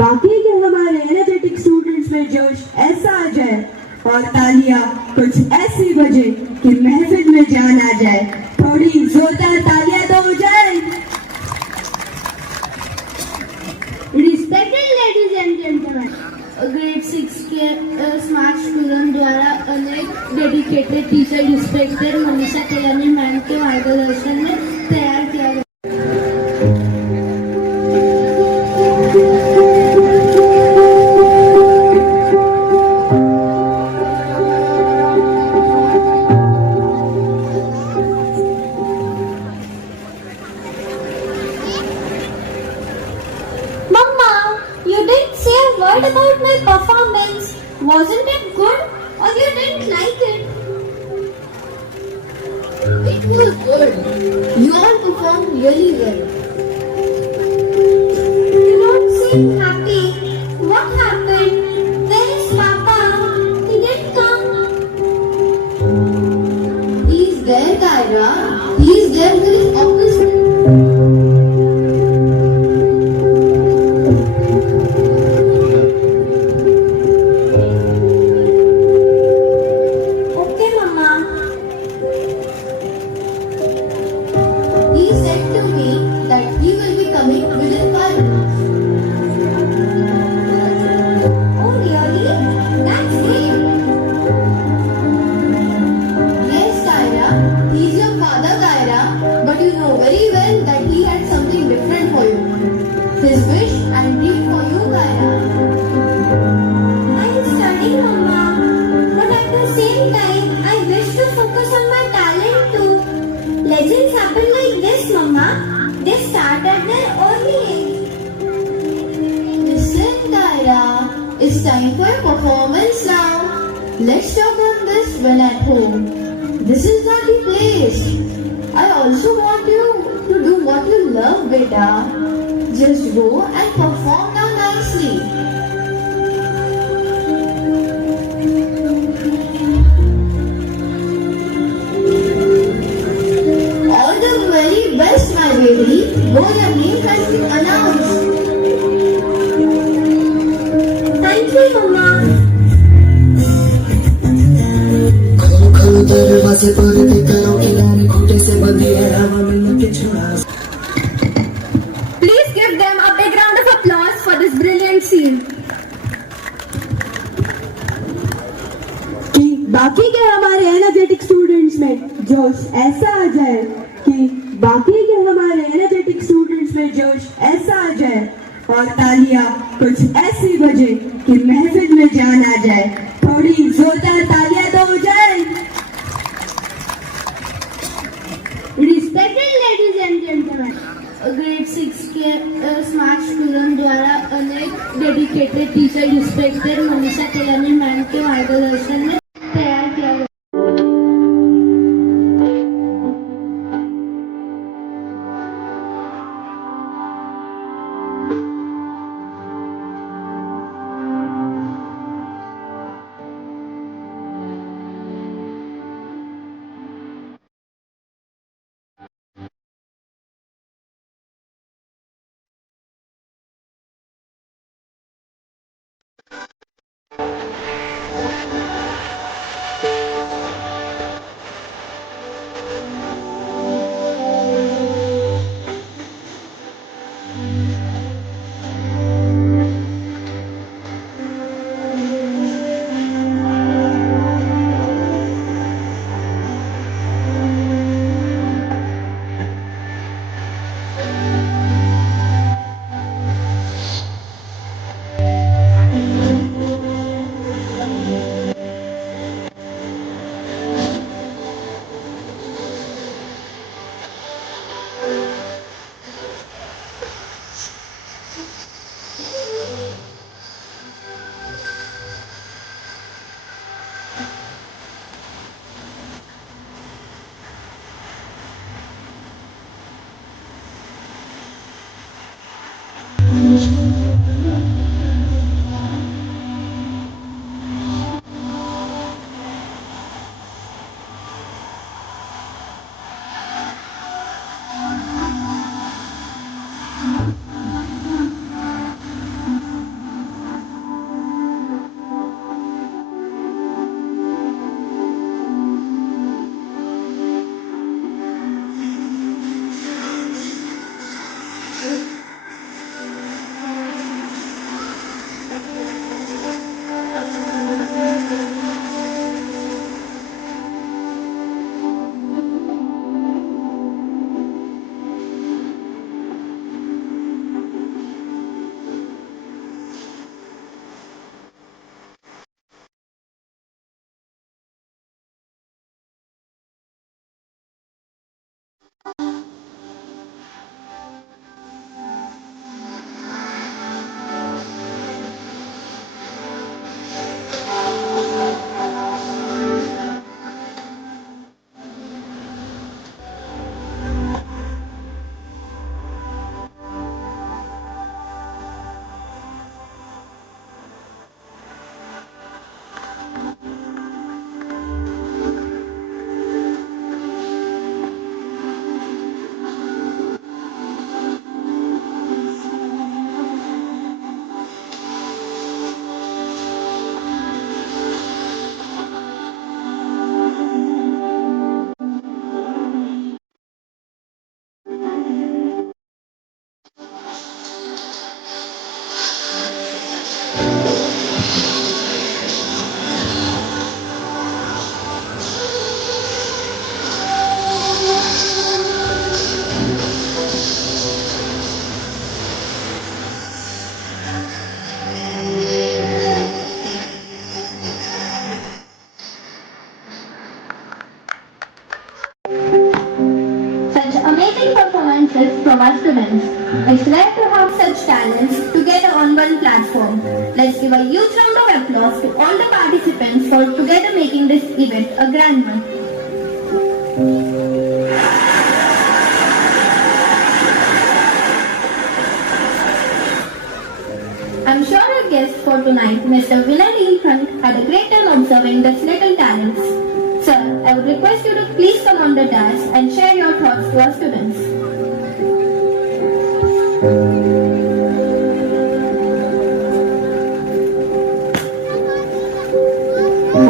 बाकी के हमारे एनर्जेटिक स्टूडेंट्स में जोश ऐसा आ जाए और तालियां कुछ ऐसी बजे कि महफिल में जान आ जाए। थोड़ी जोरदार तालियां तो हो जाए। Respected ladies and gentlemen, grade 6 के स्मार्ट स्टूडेंट द्वारा अनेक dedicated teacher respected Manisha Kelani ma'am के मार्गदर्शन में तैयार किया गया। What about my performance? Wasn't it good or you didn't like it? It was good. You all performed really well. You don't seem happy. What happened? Where is Papa? He didn't come. He's there, Kyra. He's there with his office. But you know very well It's time for performance now. Let's talk on this when at home. This is not the place. I also want you to do what you love, beta. Just go and perform now nicely. All the very best, my baby. Go, your name has been announced. Thank you, Mama. दरवाजे पर करो किनारे खोटे से बंदी है हवा में लगे छोड़ा. Please give them a big round of applause for this brilliant scene. कि बाकी के हमारे एनर्जेटिक स्टूडेंट्स में जोश ऐसा आ जाए कि बाकी के हमारे एनर्जेटिक स्टूडेंट्स में जोश ऐसा आ जाए और तालियां कुछ ऐसी बजे कि महफिल में जान आ जाए. थोड़ी जोरदार तालियां तो हो जाए. Respected ladies and gentlemen, grade 6 के स्मार्ट स्टूडेंट द्वारा अनेक dedicated teacher respected Manisha Kalyani ma'am के मार्गदर्शन में तैयार किया गया. Amazing performances from our students. It's rare to have such talents together on one platform. Let's give a huge round of applause to all the participants for together making this event a grand one. I'm sure our guest for tonight, Mr. Vinay Neelkanth, had a great time observing these little talents. Sir, I would request you to please come on the dais and share your thoughts to our students.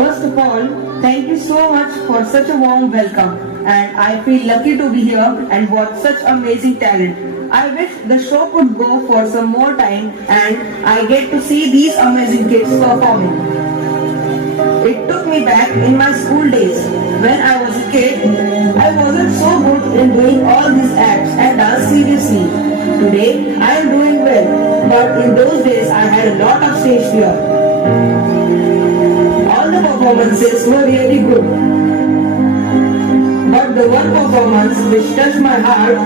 First of all, thank you so much for such a warm welcome, and I feel lucky to be here and watch such amazing talent. I wish the show could go for some more time and I get to see these amazing kids performing. It took me back in my school days. When I was a kid, I wasn't so good in doing all these acts and dance seriously. Today, I am doing well, but in those days I had a lot of stage fear. All the performances were really good. But the one performance which touched my heart,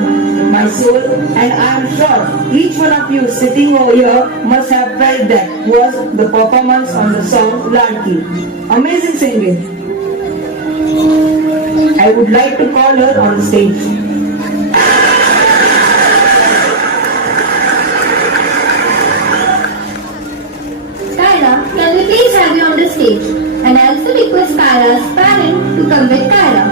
my soul, and I am sure each one of you sitting over here must have felt that, was the performance on the song Ladki. Amazing singing. I would like to call her on stage. Kyra, can we please have you on the stage? And I also request Kyra's parent to come with Kyra.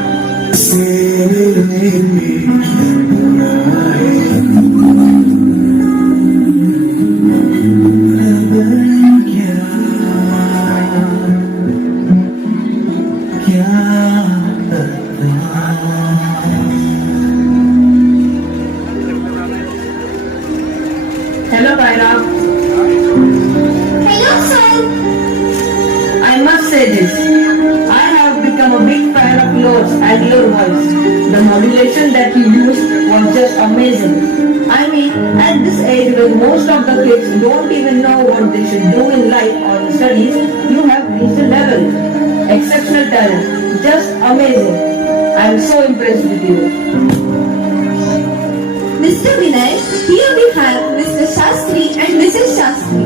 Hello, Kyra. Hello, sir. I must say this. I have become a big fan of yours and your voice. The modulation that you used was just amazing. I mean, at this age when most of the kids don't even know what they should do in life or in studies, you have reached a level. Exceptional talent. Just amazing. I am so impressed with you. Mr. Vinay, here we have Mr. Shastri and Mrs. Shastri.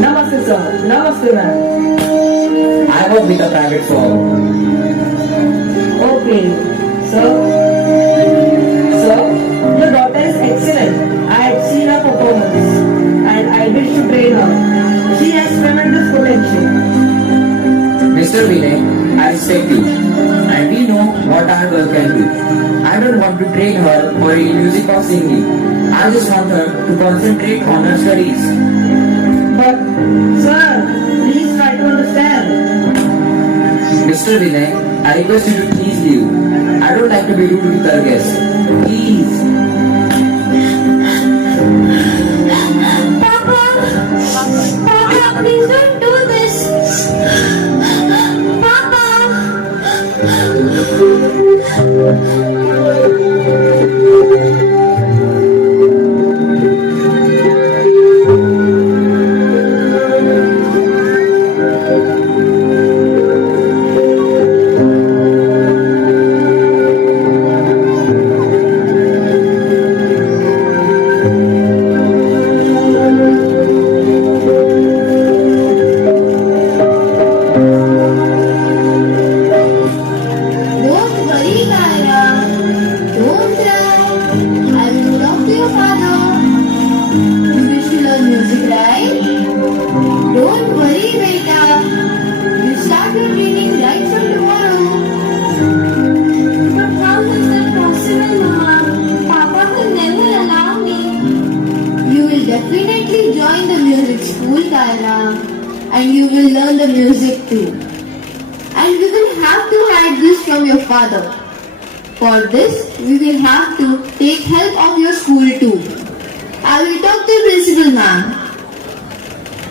Namaste sir. Namaste ma'am. I was with a private school. Okay. Sir, your daughter is excellent. I had seen her performance and I wish to train her. She has tremendous potential. Mr. Vinay, I respect you, and we know what our girl can do. I don't want to train her for any music or singing. I just want her to concentrate on her studies. But, sir, please try to understand. Mr. Vinay, I request you to please leave. I don't like to be rude with our guests. Please. Papa, please don't do this. Papa. And you will learn the music too. And we will have to hide this from your father. For this, we will have to take help of your school too. I will talk to the principal ma'am.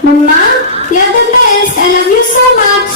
Mama, you're the best. I love you so much.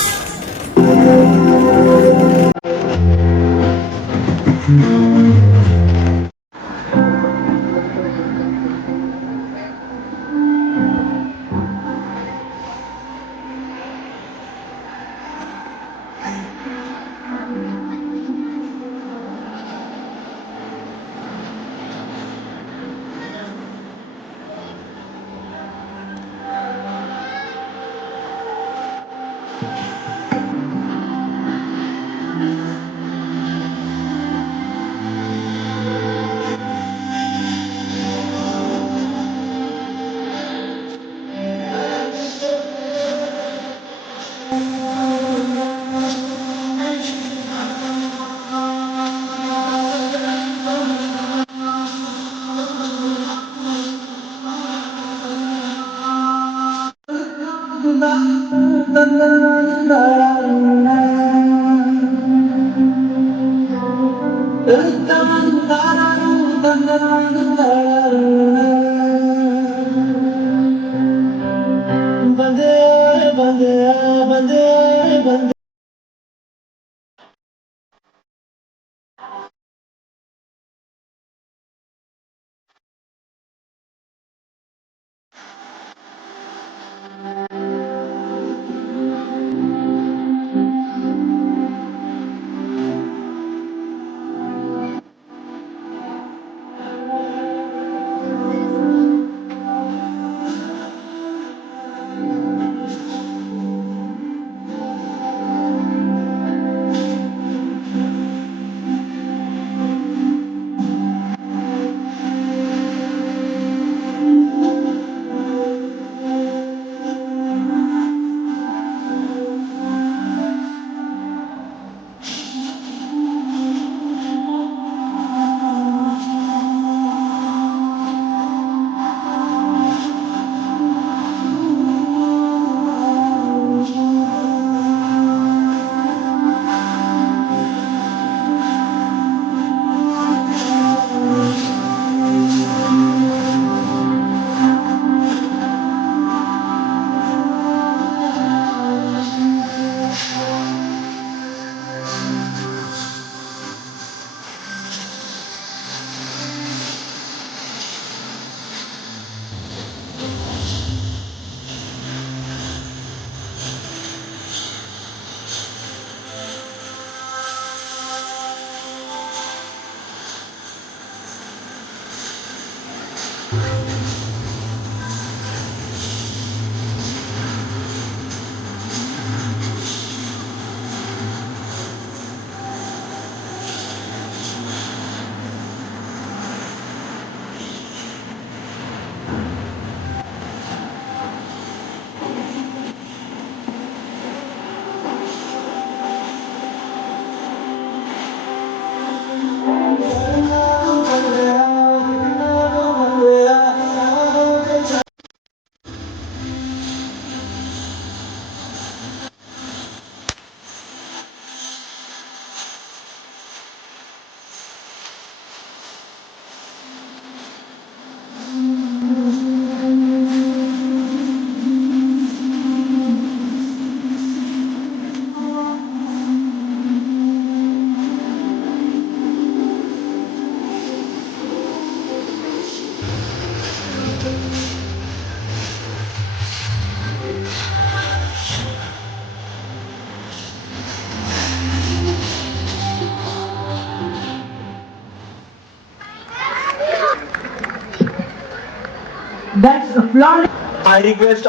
That's a flawless. I request.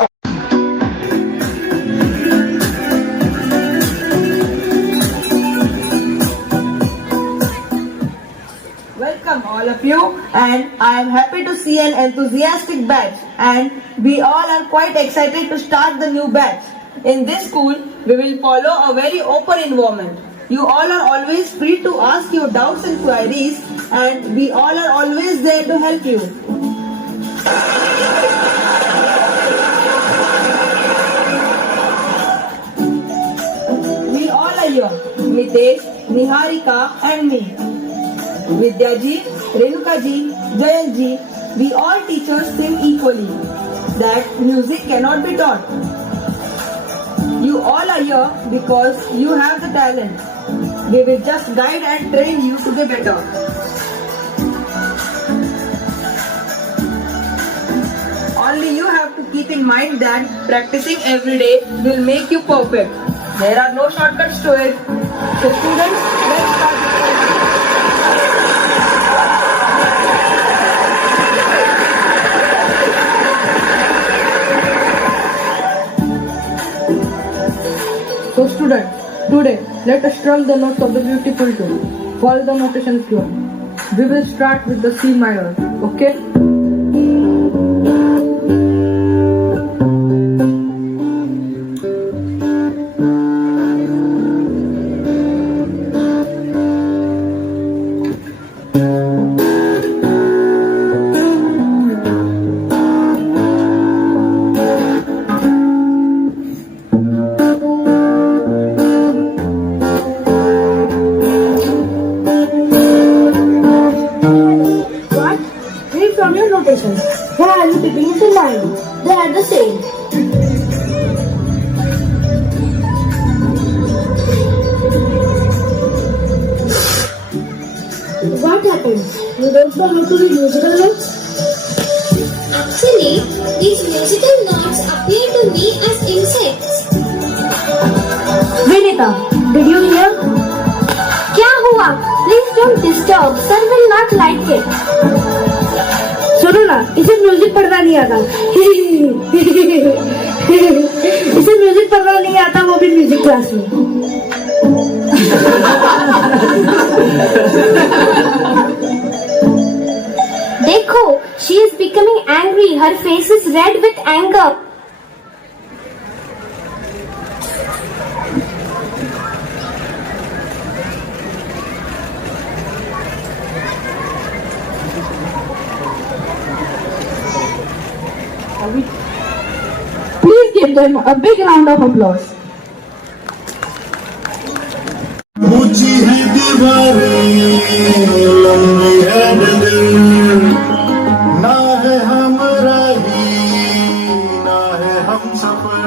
Welcome all of you, and I am happy to see an enthusiastic batch, and we all are quite excited to start the new batch. In this school, we will follow a very open environment. You all are always free to ask your doubts and queries, and we all are always there to help you. We all are here, Mitesh, Niharika and me. Vidya ji, Renuka ji, Jayant ji, we all teachers think equally that music cannot be taught. You all are here because you have the talent. We will just guide and train you to be better. Only you have to keep in mind that practicing every day will make you perfect. There are no shortcuts to it. So students, let's start. So students, today let us strum the notes of the beautiful tune. Follow the notations given. We will start with the C minor, okay? important. You don't know how to read musical notes? Actually, these musical notes appear to me as insects. Vinita, did you hear? क्या हुआ? Please don't disturb. Sir will not like it. सुनो ना, इसे music पढ़ना नहीं आता। इसे music पढ़ना नहीं आता, वो भी म्यूजिक क्लास में। देखो, she is becoming angry. Her face is red with anger. Please give them a big round of applause. ऊंची है दीवारें, लंबी है डगर, ना है हम राही, ना है हम सफर।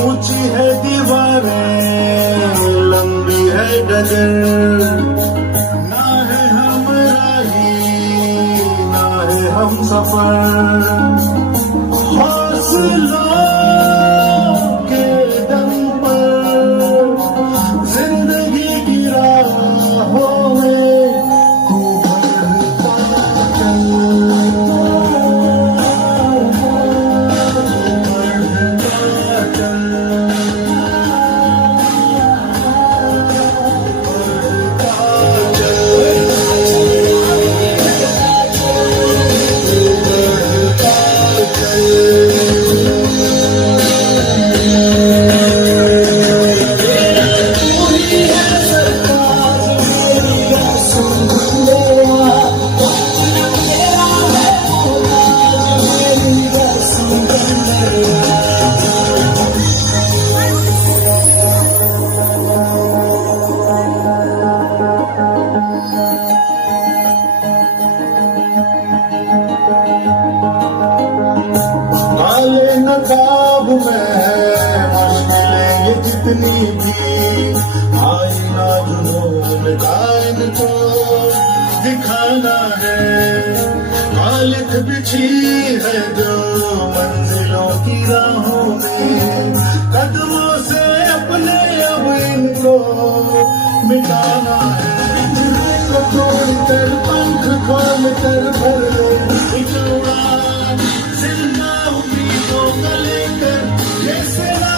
ऊंची है दीवारें, लंबी है डगर, ना है हम राही, ना है हम सफर। हौसलों के दम पर जिंदगी की राहों में तू बढ़ता चल, बढ़ता चल, काले नकाब में मुश्किलें ये जितनी भी आईना जुनून का इनको दिखाना है। कालिख बिछी है जो मंजिलों की राहों में, कदमों से अपने अब इनको मिटाना है। को तोड़ कर पंख खोल कर भर एक उड़ान, जिंदा उम्मीदों का लेकर ये सिरा।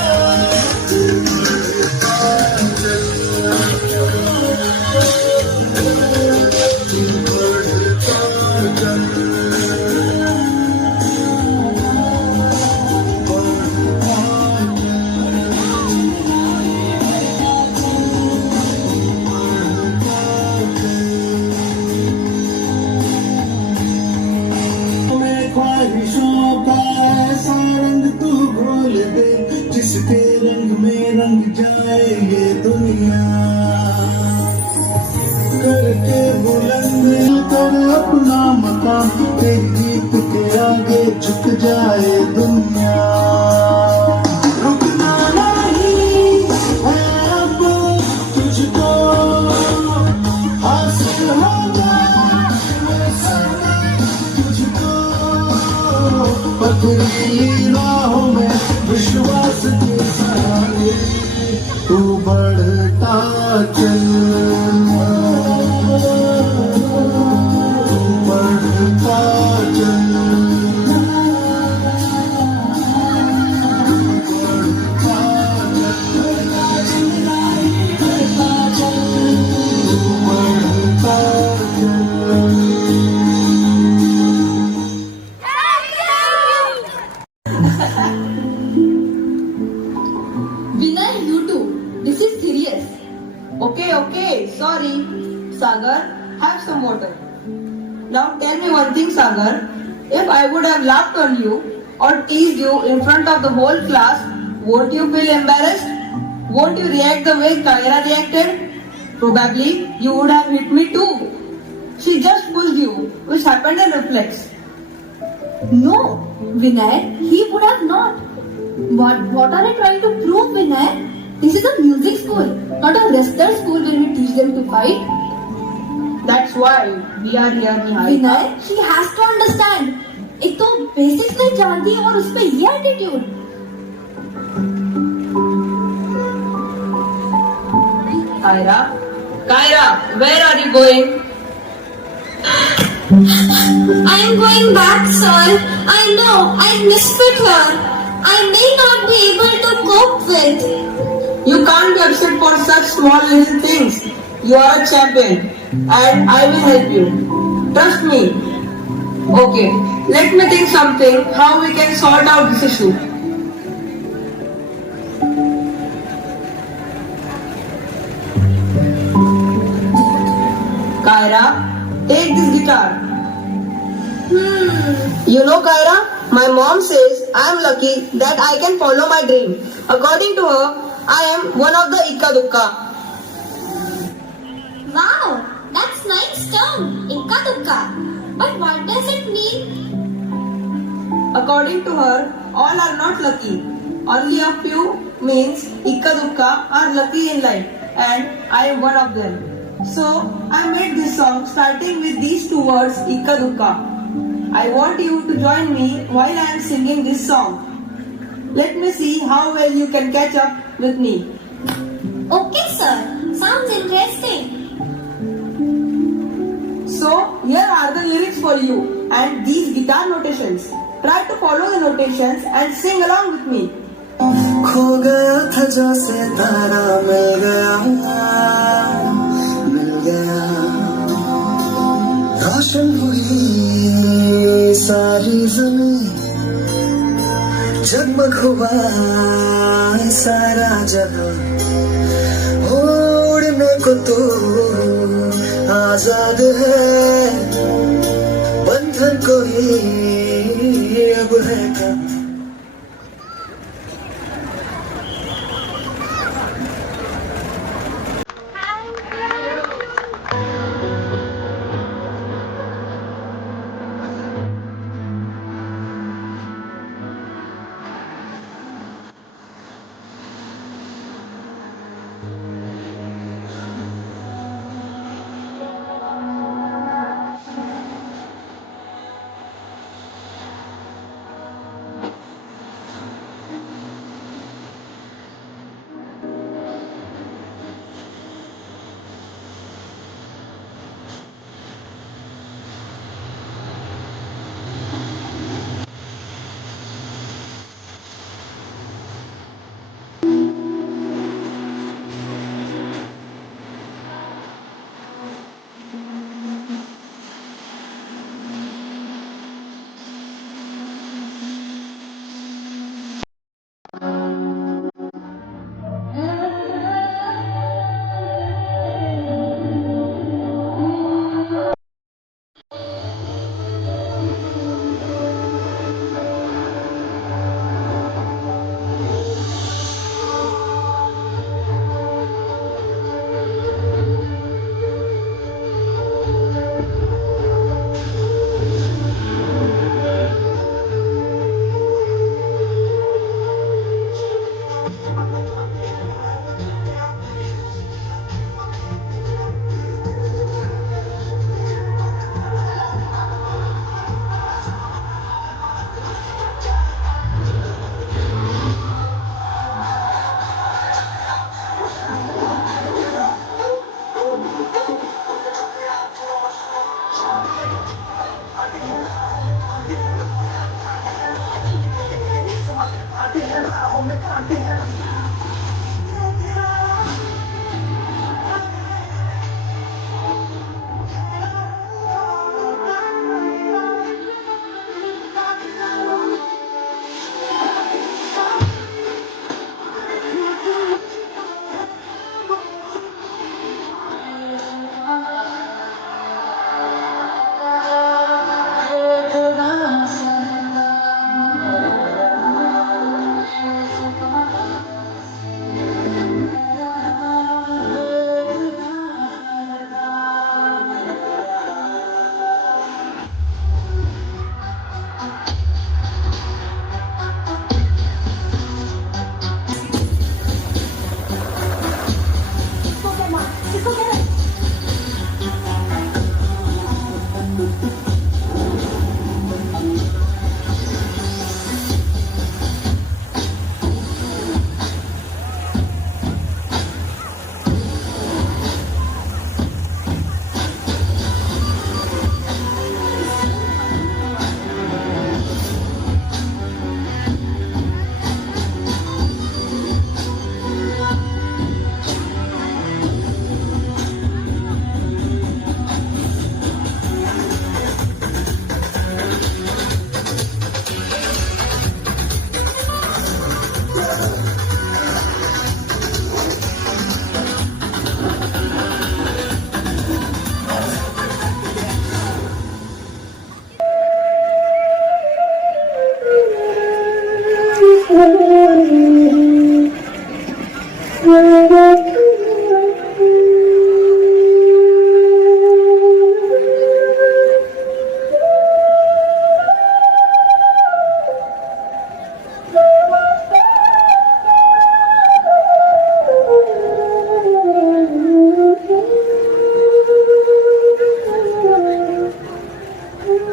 ख्वाहिशों का ऐसा रंग तू घोल दे, जिसके रंग में रंग जाए ये दुनिया। करके बुलंद कर अपना मकाम, तेरी जीत के आगे झुक जाए दुनिया। रुकना नहीं है अब तुझको, हासिल होगा तुझको। पथरीली राहों में विश्वास के सहारे तू बढ़ता चल, तू बढ़ता चल, Vinay, you too. This is serious. Okay, sorry. Sagar, have some water. Now tell me one thing, Sagar. If I would have laughed on you or teased you in front of the whole class, won't you feel embarrassed? Won't you react the way Kaira reacted? Probably you would have hit me too. She just pushed you, which happened in reflex. No, Vinay, he would have not. What are you trying to prove, Vinay? This is a music school, not a wrestler school where we teach them to fight. That's why we are here, Niharika. Vinay, she has to understand. एक तो basics नहीं जानती और उस पे ये attitude. Kyra, where are you going? I am going back, sir. I know I misfit here. I may not be able to cope with. You can't be upset for such small little things. You are a champion and I will help you. Trust me. Okay, let me think something how we can sort out this issue. Kyra, take this guitar. You know, Kyra, my mom says I am lucky that I can follow my dream. According to her, I am one of the Ikka Dukka. Wow, that's nice term, Ikka Dukka. But what does it mean? According to her, all are not lucky. Only a few means Ikka Dukka are lucky in life, and I am one of them. So I made this song starting with these two words, Ikka Dukka. I want you to join me while I am singing this song. Let me see how well you can catch up with me. Okay, sir. Sounds interesting. So here are the lyrics for you and these guitar notations. Try to follow the notations and sing along with me. खो गया था जैसे तारा मिल गया रोशन हुई सारी ज़मीं जगमग हुआ सारा जहां उड़ने को तो आजाद है बंधन कोई अब है कम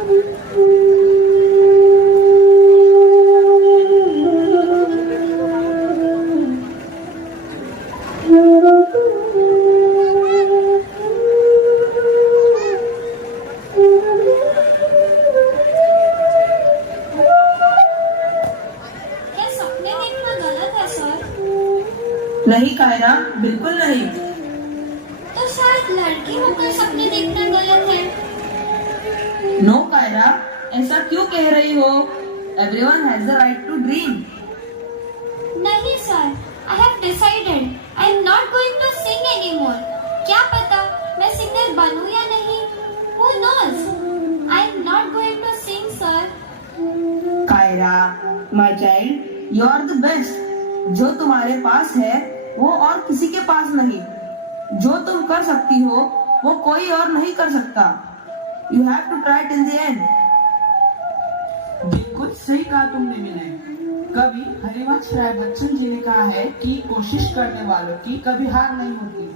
क्या सपने देखना गलत है सर? नहीं कायरा, बिल्कुल नहीं। तो शायद लड़की होकर सपने देखना गलत है। नो कायरा, ऐसा क्यों कह रही हो? Everyone has the right to dream. नहीं sir, I have decided I am not going to sing anymore. क्या पता मैं सिंगर बनूं या नहीं? Who knows? I am not going to sing, sir. Kiara, my child, you are the best. जो तुम्हारे पास है वो और किसी के पास नहीं। जो तुम कर सकती हो वो कोई और नहीं कर सकता। You have to try till the end. बिल्कुल सही कहा तुमने विनय। कवि हरिवंश राय बच्चन जी ने कहा है कि कोशिश करने वालों की कभी हार नहीं होती।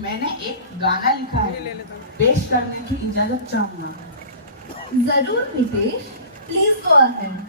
मैंने एक गाना लिखा है, पेश करने की इजाजत चाहूंगा। जरूर Nitesh, please go ahead.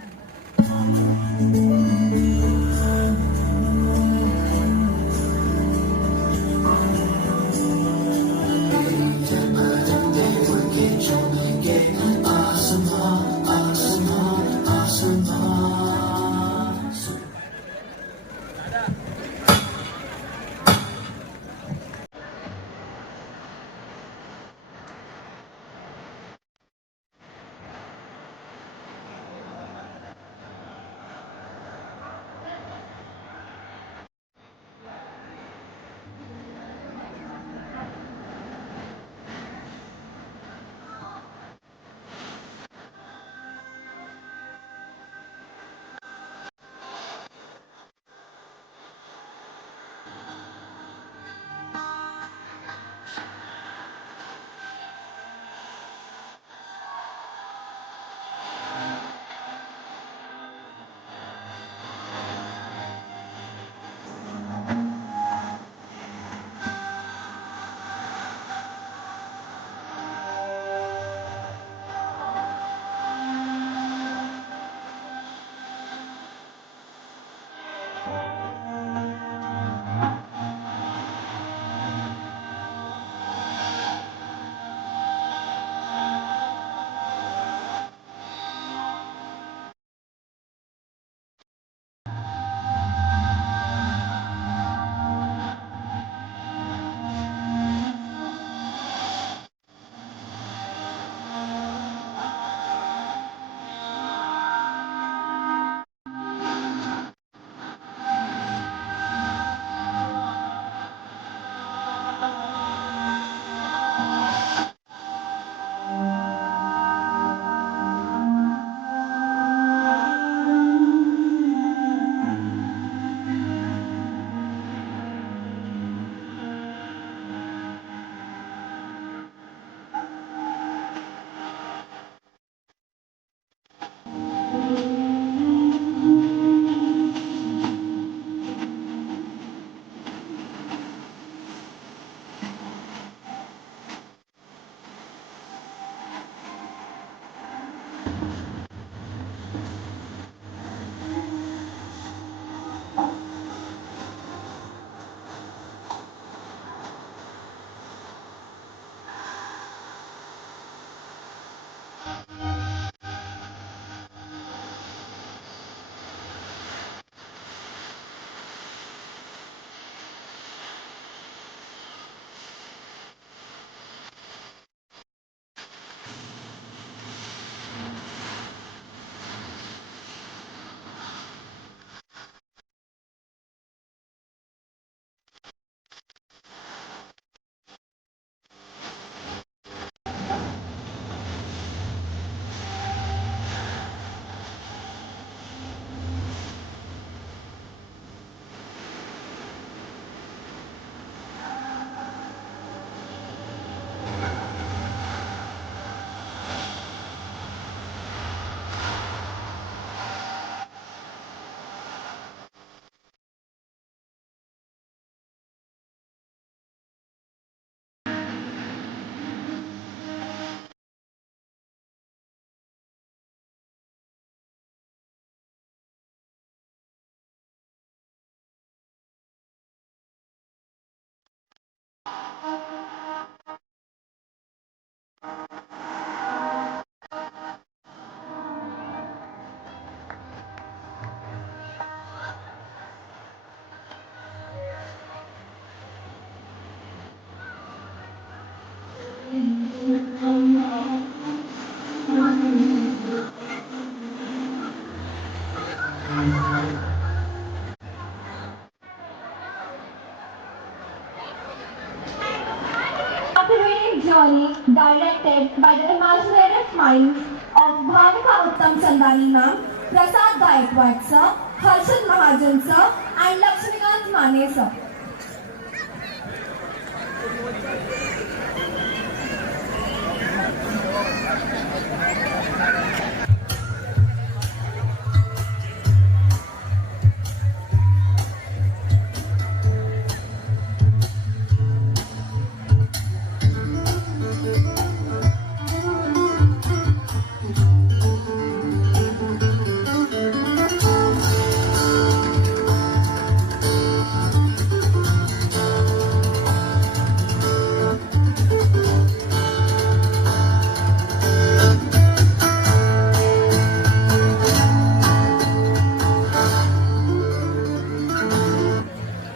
Captivating journey directed by the imaginative minds of Bhavika Uttam Chandani ma'am, Prasad Gaikwad sir, Harshad Mahajan sir and Lakshmikant Mane sir.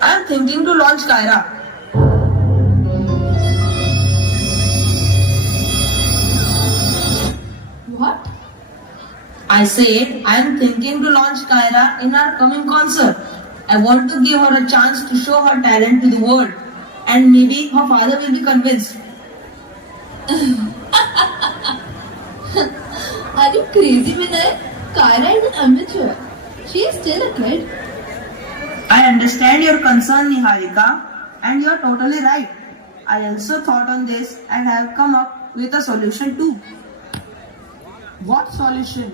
I am thinking to launch Kyra. What? I said I am thinking to launch Kyra in our coming concert. I want to give her a chance to show her talent to the world, and maybe her father will be convinced. Are you crazy, Vinay? Kyra is an amateur. She is still a kid. I understand your concern, Niharika, and you are totally right. I also thought on this and have come up with a solution too. What solution?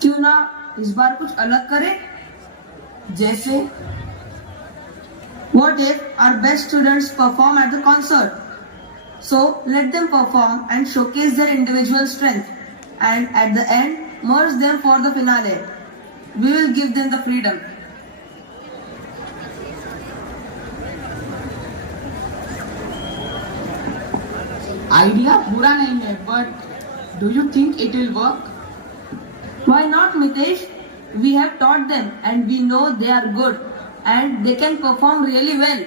क्यों ना इस बार कुछ अलग करें? जैसे? What if our best students perform at the concert? So let them perform and showcase their individual strength, and at the end merge them for the finale. We will give them the freedom. Idea बुरा नहीं है, but do you think it will work? Why not, Mitesh? We have taught them and we know they are good and they can perform really well.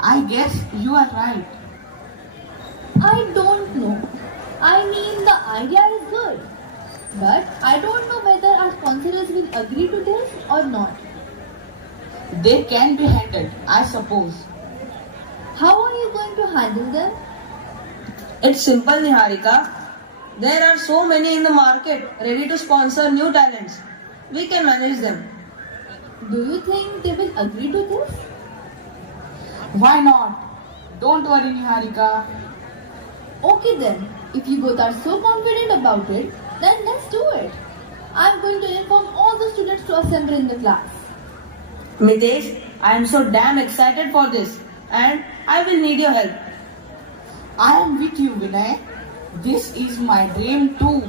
I guess you are right. I don't know. I mean, the idea is good. But I don't know whether our sponsors will agree to this or not. They can be handled, I suppose. How are you going to handle them? It's simple, Niharika. There are so many in the market ready to sponsor new talents. We can manage them. Do you think they will agree to this? Why not? Don't worry, Niharika. Okay then, if you both are so confident about it, then let's do it. I'm going to inform all the students to assemble in the class. Mitesh, I am so damn excited for this and I will need your help. I am with you, Vinay. This is my dream too.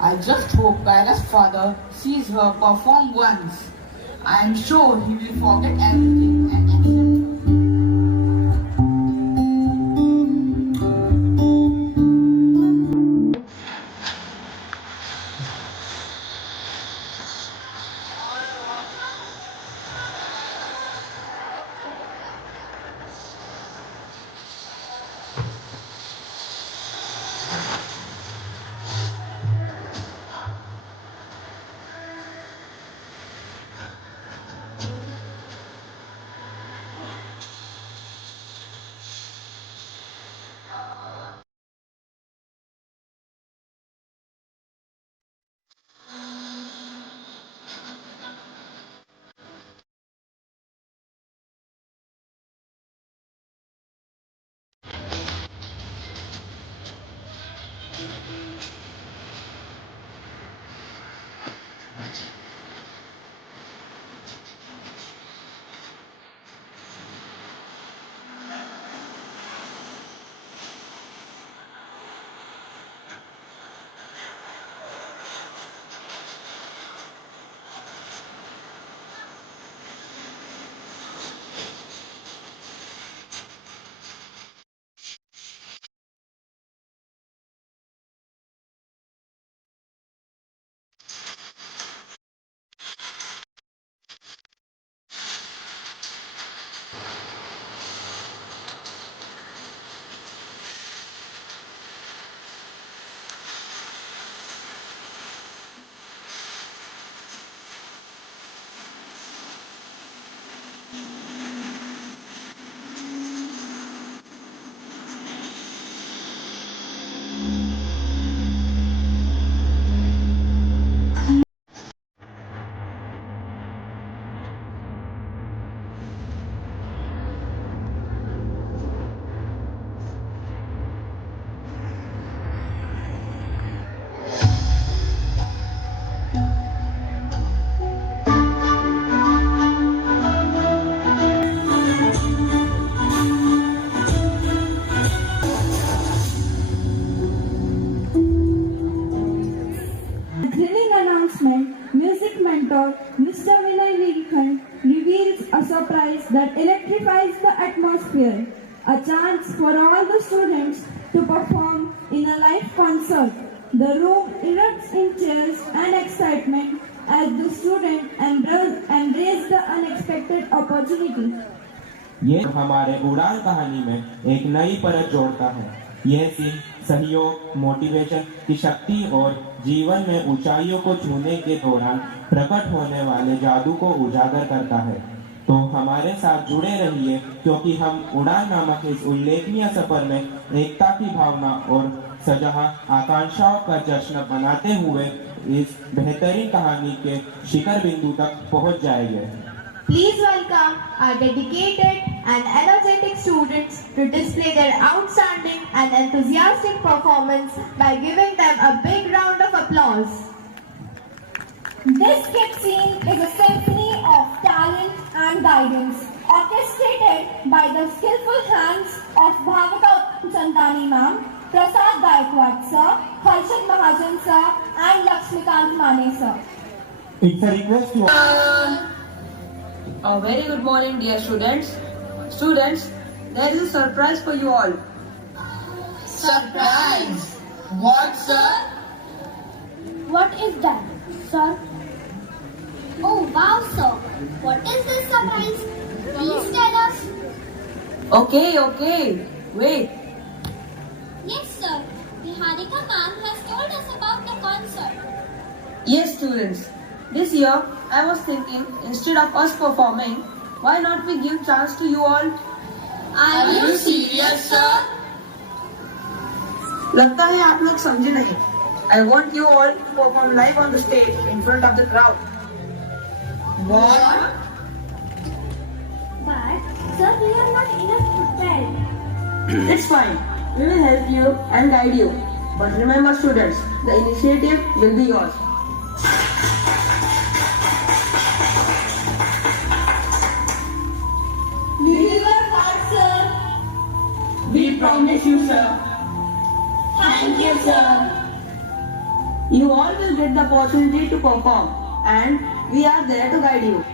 I just hope Kyla's father sees her perform once. I am sure he will forget everything and accept. a chance for all the students to perform in a live concert. The room erupts in cheers and excitement as the student embrace the unexpected opportunity. ये हमारे उड़ान कहानी में एक नई परत जोड़ता है। यह सीन सहयोग, मोटिवेशन की शक्ति और जीवन में ऊंचाइयों को छूने के दौरान प्रकट होने वाले जादू को उजागर करता है। तो हमारे साथ जुड़े रहिए, क्योंकि हम उड़ान नामक इस उल्लेखनीय सफर में एकता की भावना और सजहा आकांक्षाओं का जश्न मनाते हुए इस बेहतरीन कहानी के शिखर बिंदु तक पहुंच जाएंगे। Please welcome our dedicated and energetic students to display their outstanding and enthusiastic performance by giving them a big round of applause. This skit scene is a symphony of talent and guidance, orchestrated by the skillful hands of Bhavika Chandani ma'am, Prasad Gaikwad sir, Harshad Mahajan sir, and Lakshmikant Mane sir. It's a request to A very good morning, dear students. Students, there is a surprise for you all. Surprise! What, sir? What is that, sir? Oh, wow, sir. What is this surprise? Please tell us. Okay, wait. Yes, sir. Niharika ma'am has told us about the concert. Yes, students. This year, I was thinking, instead of us performing, why not we give chance to you all? Are you serious, sir? लगता है आप लोग समझे नहीं. I want you all to perform live on the stage in front of the crowd. What? But, sir, we are not enough to tell. It's fine. We will help you and guide you. But remember, students, the initiative will be yours. We will work hard, sir. We promise you, sir. Thank you, sir. You all will get the opportunity to perform, and we are there to guide you.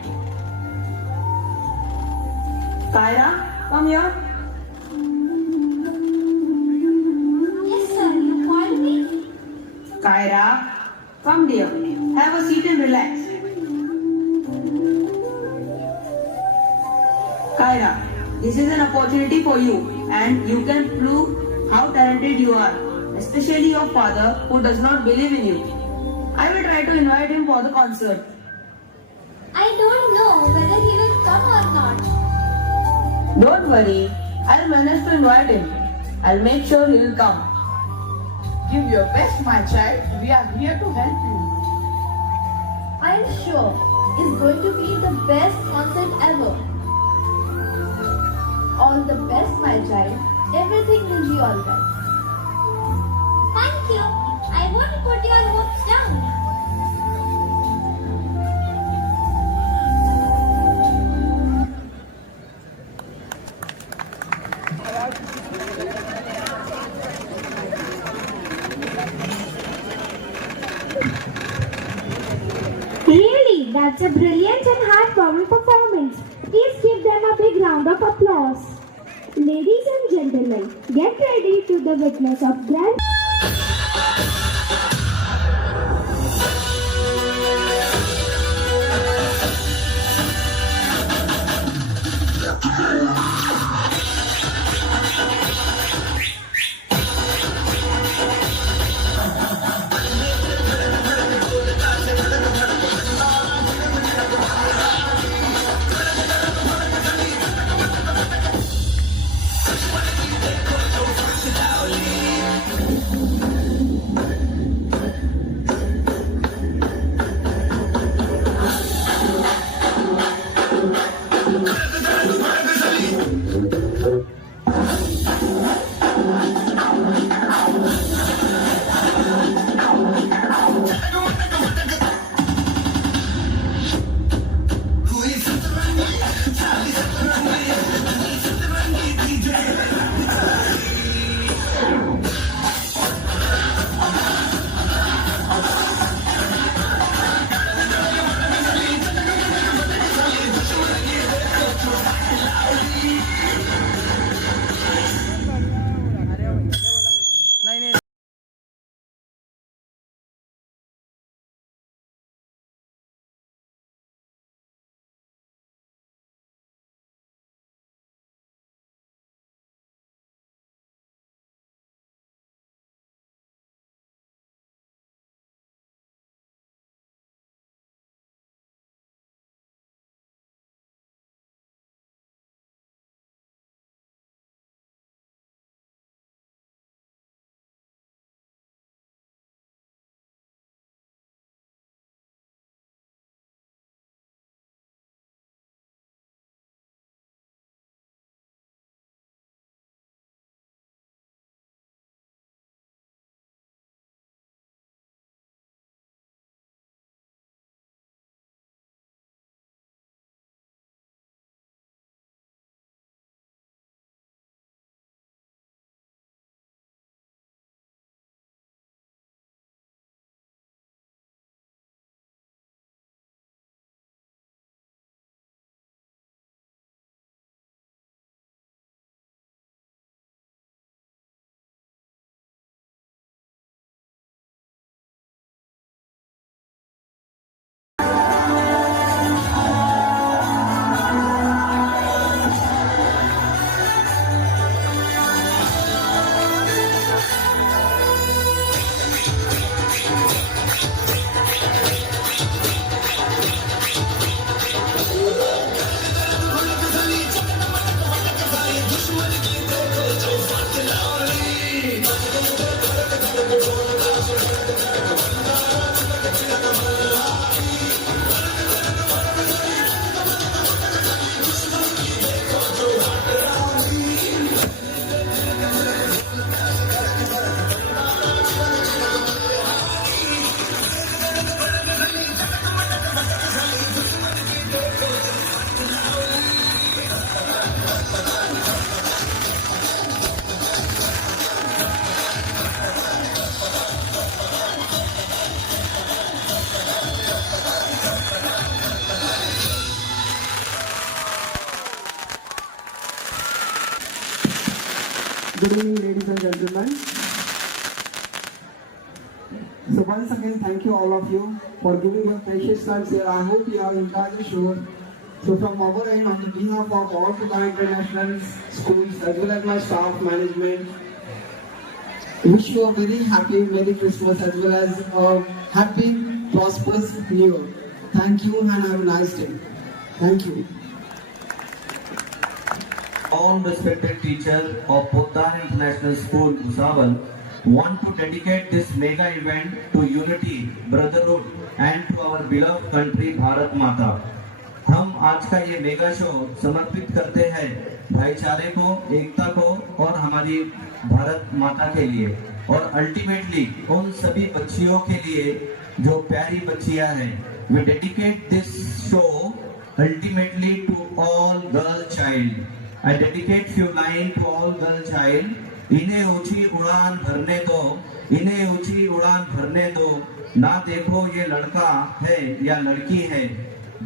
Kyra, come here. Yes, sir. You called me? Kyra, come dear. Have a seat and relax. Kyra, this is an opportunity for you, and you can prove how talented you are, especially your father who does not believe in you. I will try to invite him for the concert. I don't know whether he will come or not. Don't worry, I'll manage to invite him. I'll make sure he will come. Give your best, my child. We are here to help you. I am sure it's going to be the best concert ever. All the best, my child. Everything will be alright. Thank you. I won't put your hopes down. Really, that's a brilliant and heartwarming performance. Please give them a big round of applause. Ladies and gentlemen, get ready to the witness of grand. Good evening, ladies and gentlemen. So once again, thank you all of you for giving your precious times here. I hope you have enjoyed the show. So from our end, on behalf of all the international schools as well as my staff management, wish you a very happy Merry Christmas as well as a happy, prosperous New Year. Thank you and have a nice day. Thank you. All respected teachers of Poddar International School, Bhusawal, want to dedicate this mega event to unity, brotherhood and to our beloved country Bharat Mata. हम आज का ये mega show समर्पित करते हैं भाईचारे को, एकता को और हमारी भारत माता के लिए और अल्टीमेटली उन सभी बच्चियों के लिए जो प्यारी बच्चियां हैं. We dedicate this show ultimately to all girl child. I dedicate few lines to all girl child. इन्हें ऊंची उड़ान भरने दो, इन्हें ऊंची उड़ान भरने दो, ना देखो ये लड़का है या लड़की है,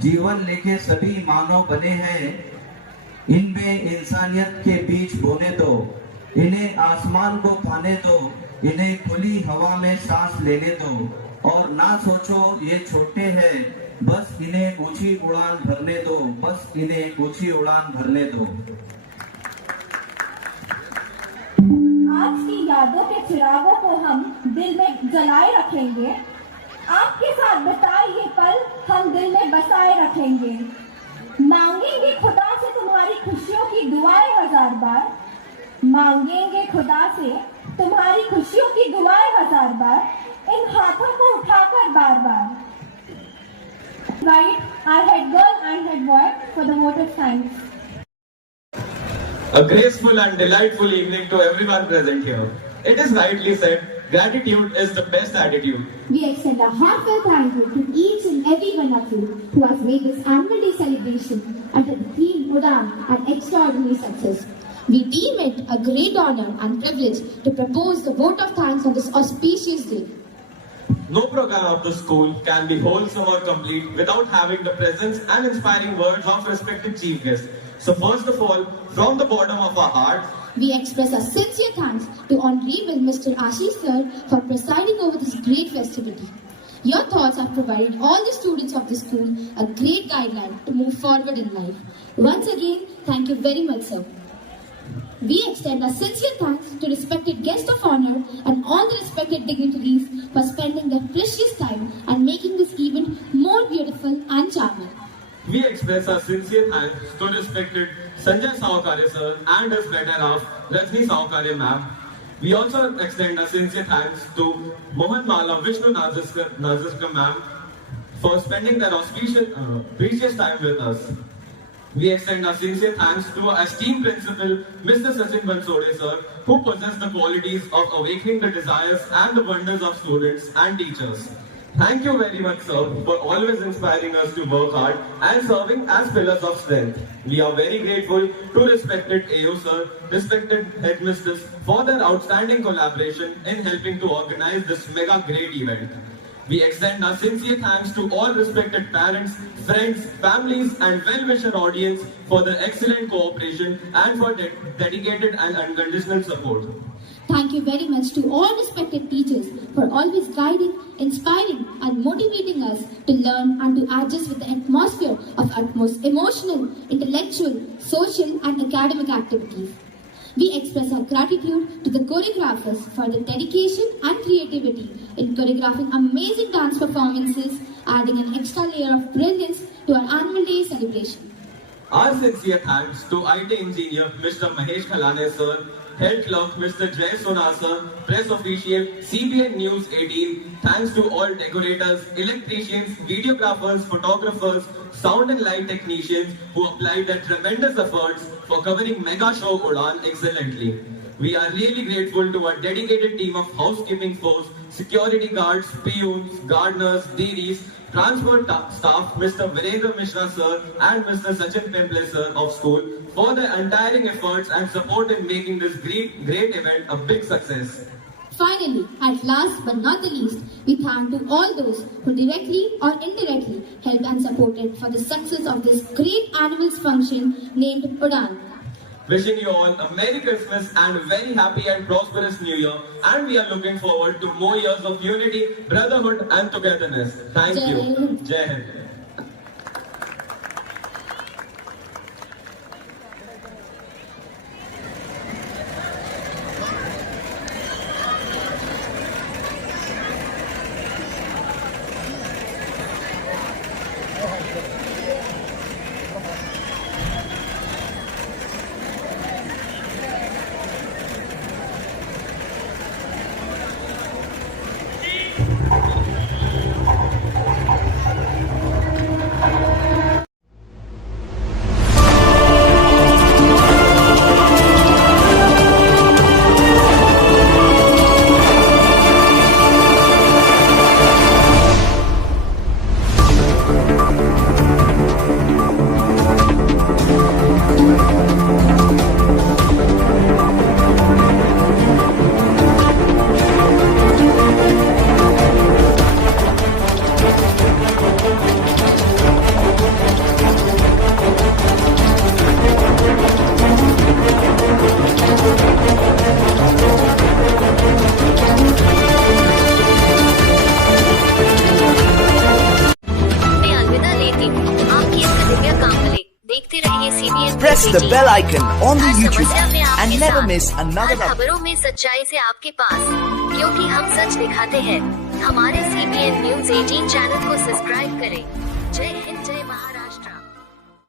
जीवन लेके सभी मानव बने हैं, इनमें इंसानियत के बीज बोने दो, इन्हें आसमान को पाने दो, इन्हें खुली हवा में सांस लेने दो और ना सोचो ये छोटे हैं, बस इन्हें ऊंची उड़ान भरने दो, बस इन्हें ऊंची उड़ान भरने दो. आज की यादों के चिरागों को हम दिल में जलाए रखेंगे, आपके साथ बिताए ये पल हम दिल में बसाए रखेंगे. मांगेंगे खुदा से तुम्हारी खुशियों की दुआएं 1000 बार, मांगेंगे खुदा से तुम्हारी खुशियों की दुआएं 1000 बार, इन हाथों को उठाकर बार बार. Right, our head girl and head boy for the vote of thanks. A graceful and delightful evening to everyone present here. It is rightly said, gratitude is the best attitude. We extend a heartfelt thank you to each and every one of you who has made this annual day celebration under the theme Udan an extraordinary success. We deem it a great honor and privilege to propose the vote of thanks on this auspicious day. No program of the school can be wholesome or complete without having the presence and inspiring words of respected chief guests. So first of all, from the bottom of our hearts, We express our sincere thanks to Honorable Mr. Ashish Sir for presiding over this great festivity. Your thoughts have provided all the students of the school a great guideline to move forward in life. Once again, thank you very much, sir. We extend our sincere thanks to respected guests of honor and all the respected dignitaries for spending their precious time and making this event more beautiful and charming. we express our sincere thanks to respected Sanjay Sahukare sir and his better half Rajni Sahukare ma'am. We also extend our sincere thanks to Mohan Mala Vishnu Nazirkar ma'am for spending their auspicious precious time with us. We extend our sincere thanks to our esteemed principal, Mr. Sachin Bansode sir, who possess the qualities of awakening the desires and the wonders of students and teachers. Thank you very much, sir, for always inspiring us to work hard and serving as pillars of strength. We are very grateful to respected AO sir, respected headmistress for their outstanding collaboration in helping to organize this mega great event. We extend our sincere thanks to all respected parents, friends, families and well-wisher audience for their excellent cooperation and for dedicated and unconditional support. Thank you very much to all respected teachers for always guiding, inspiring and motivating us to learn and to adjust with the atmosphere of utmost emotional, intellectual, social and academic activities. We express our gratitude to the choreographers for their dedication and creativity in choreographing amazing dance performances, adding an extra layer of brilliance to our annual day celebration. Our sincere thanks to IT engineer Mr. Mahesh Khalane sir, Head Clerk Mr. Jay Sona sir, Press Official, CBN News 18, thanks to all decorators, electricians, videographers, photographers, sound and light technicians who applied their tremendous efforts for covering Mega Show Udan excellently. We are really grateful to our dedicated team of housekeeping force, security guards, peons, gardeners, dairies, transport staff, Mr. Virendra Mishra sir and Mr. Sachin Pimple sir of school for their untiring efforts and support in making this great event a big success. Finally, at last but not the least, we thank to all those who directly or indirectly helped and supported for the success of this great annual function named Udan. Wishing you all a Merry Christmas and very happy and prosperous New Year. And we are looking forward to more years of unity, brotherhood and togetherness. Thank you. Jai Hind. Press the bell icon on the YouTube and never miss another update. खबरों में सच्चाई से आपके पास, क्योंकि हम सच दिखाते हैं। हमारे CBN News 18 चैनल को सब्सक्राइब करें। जय हिंद।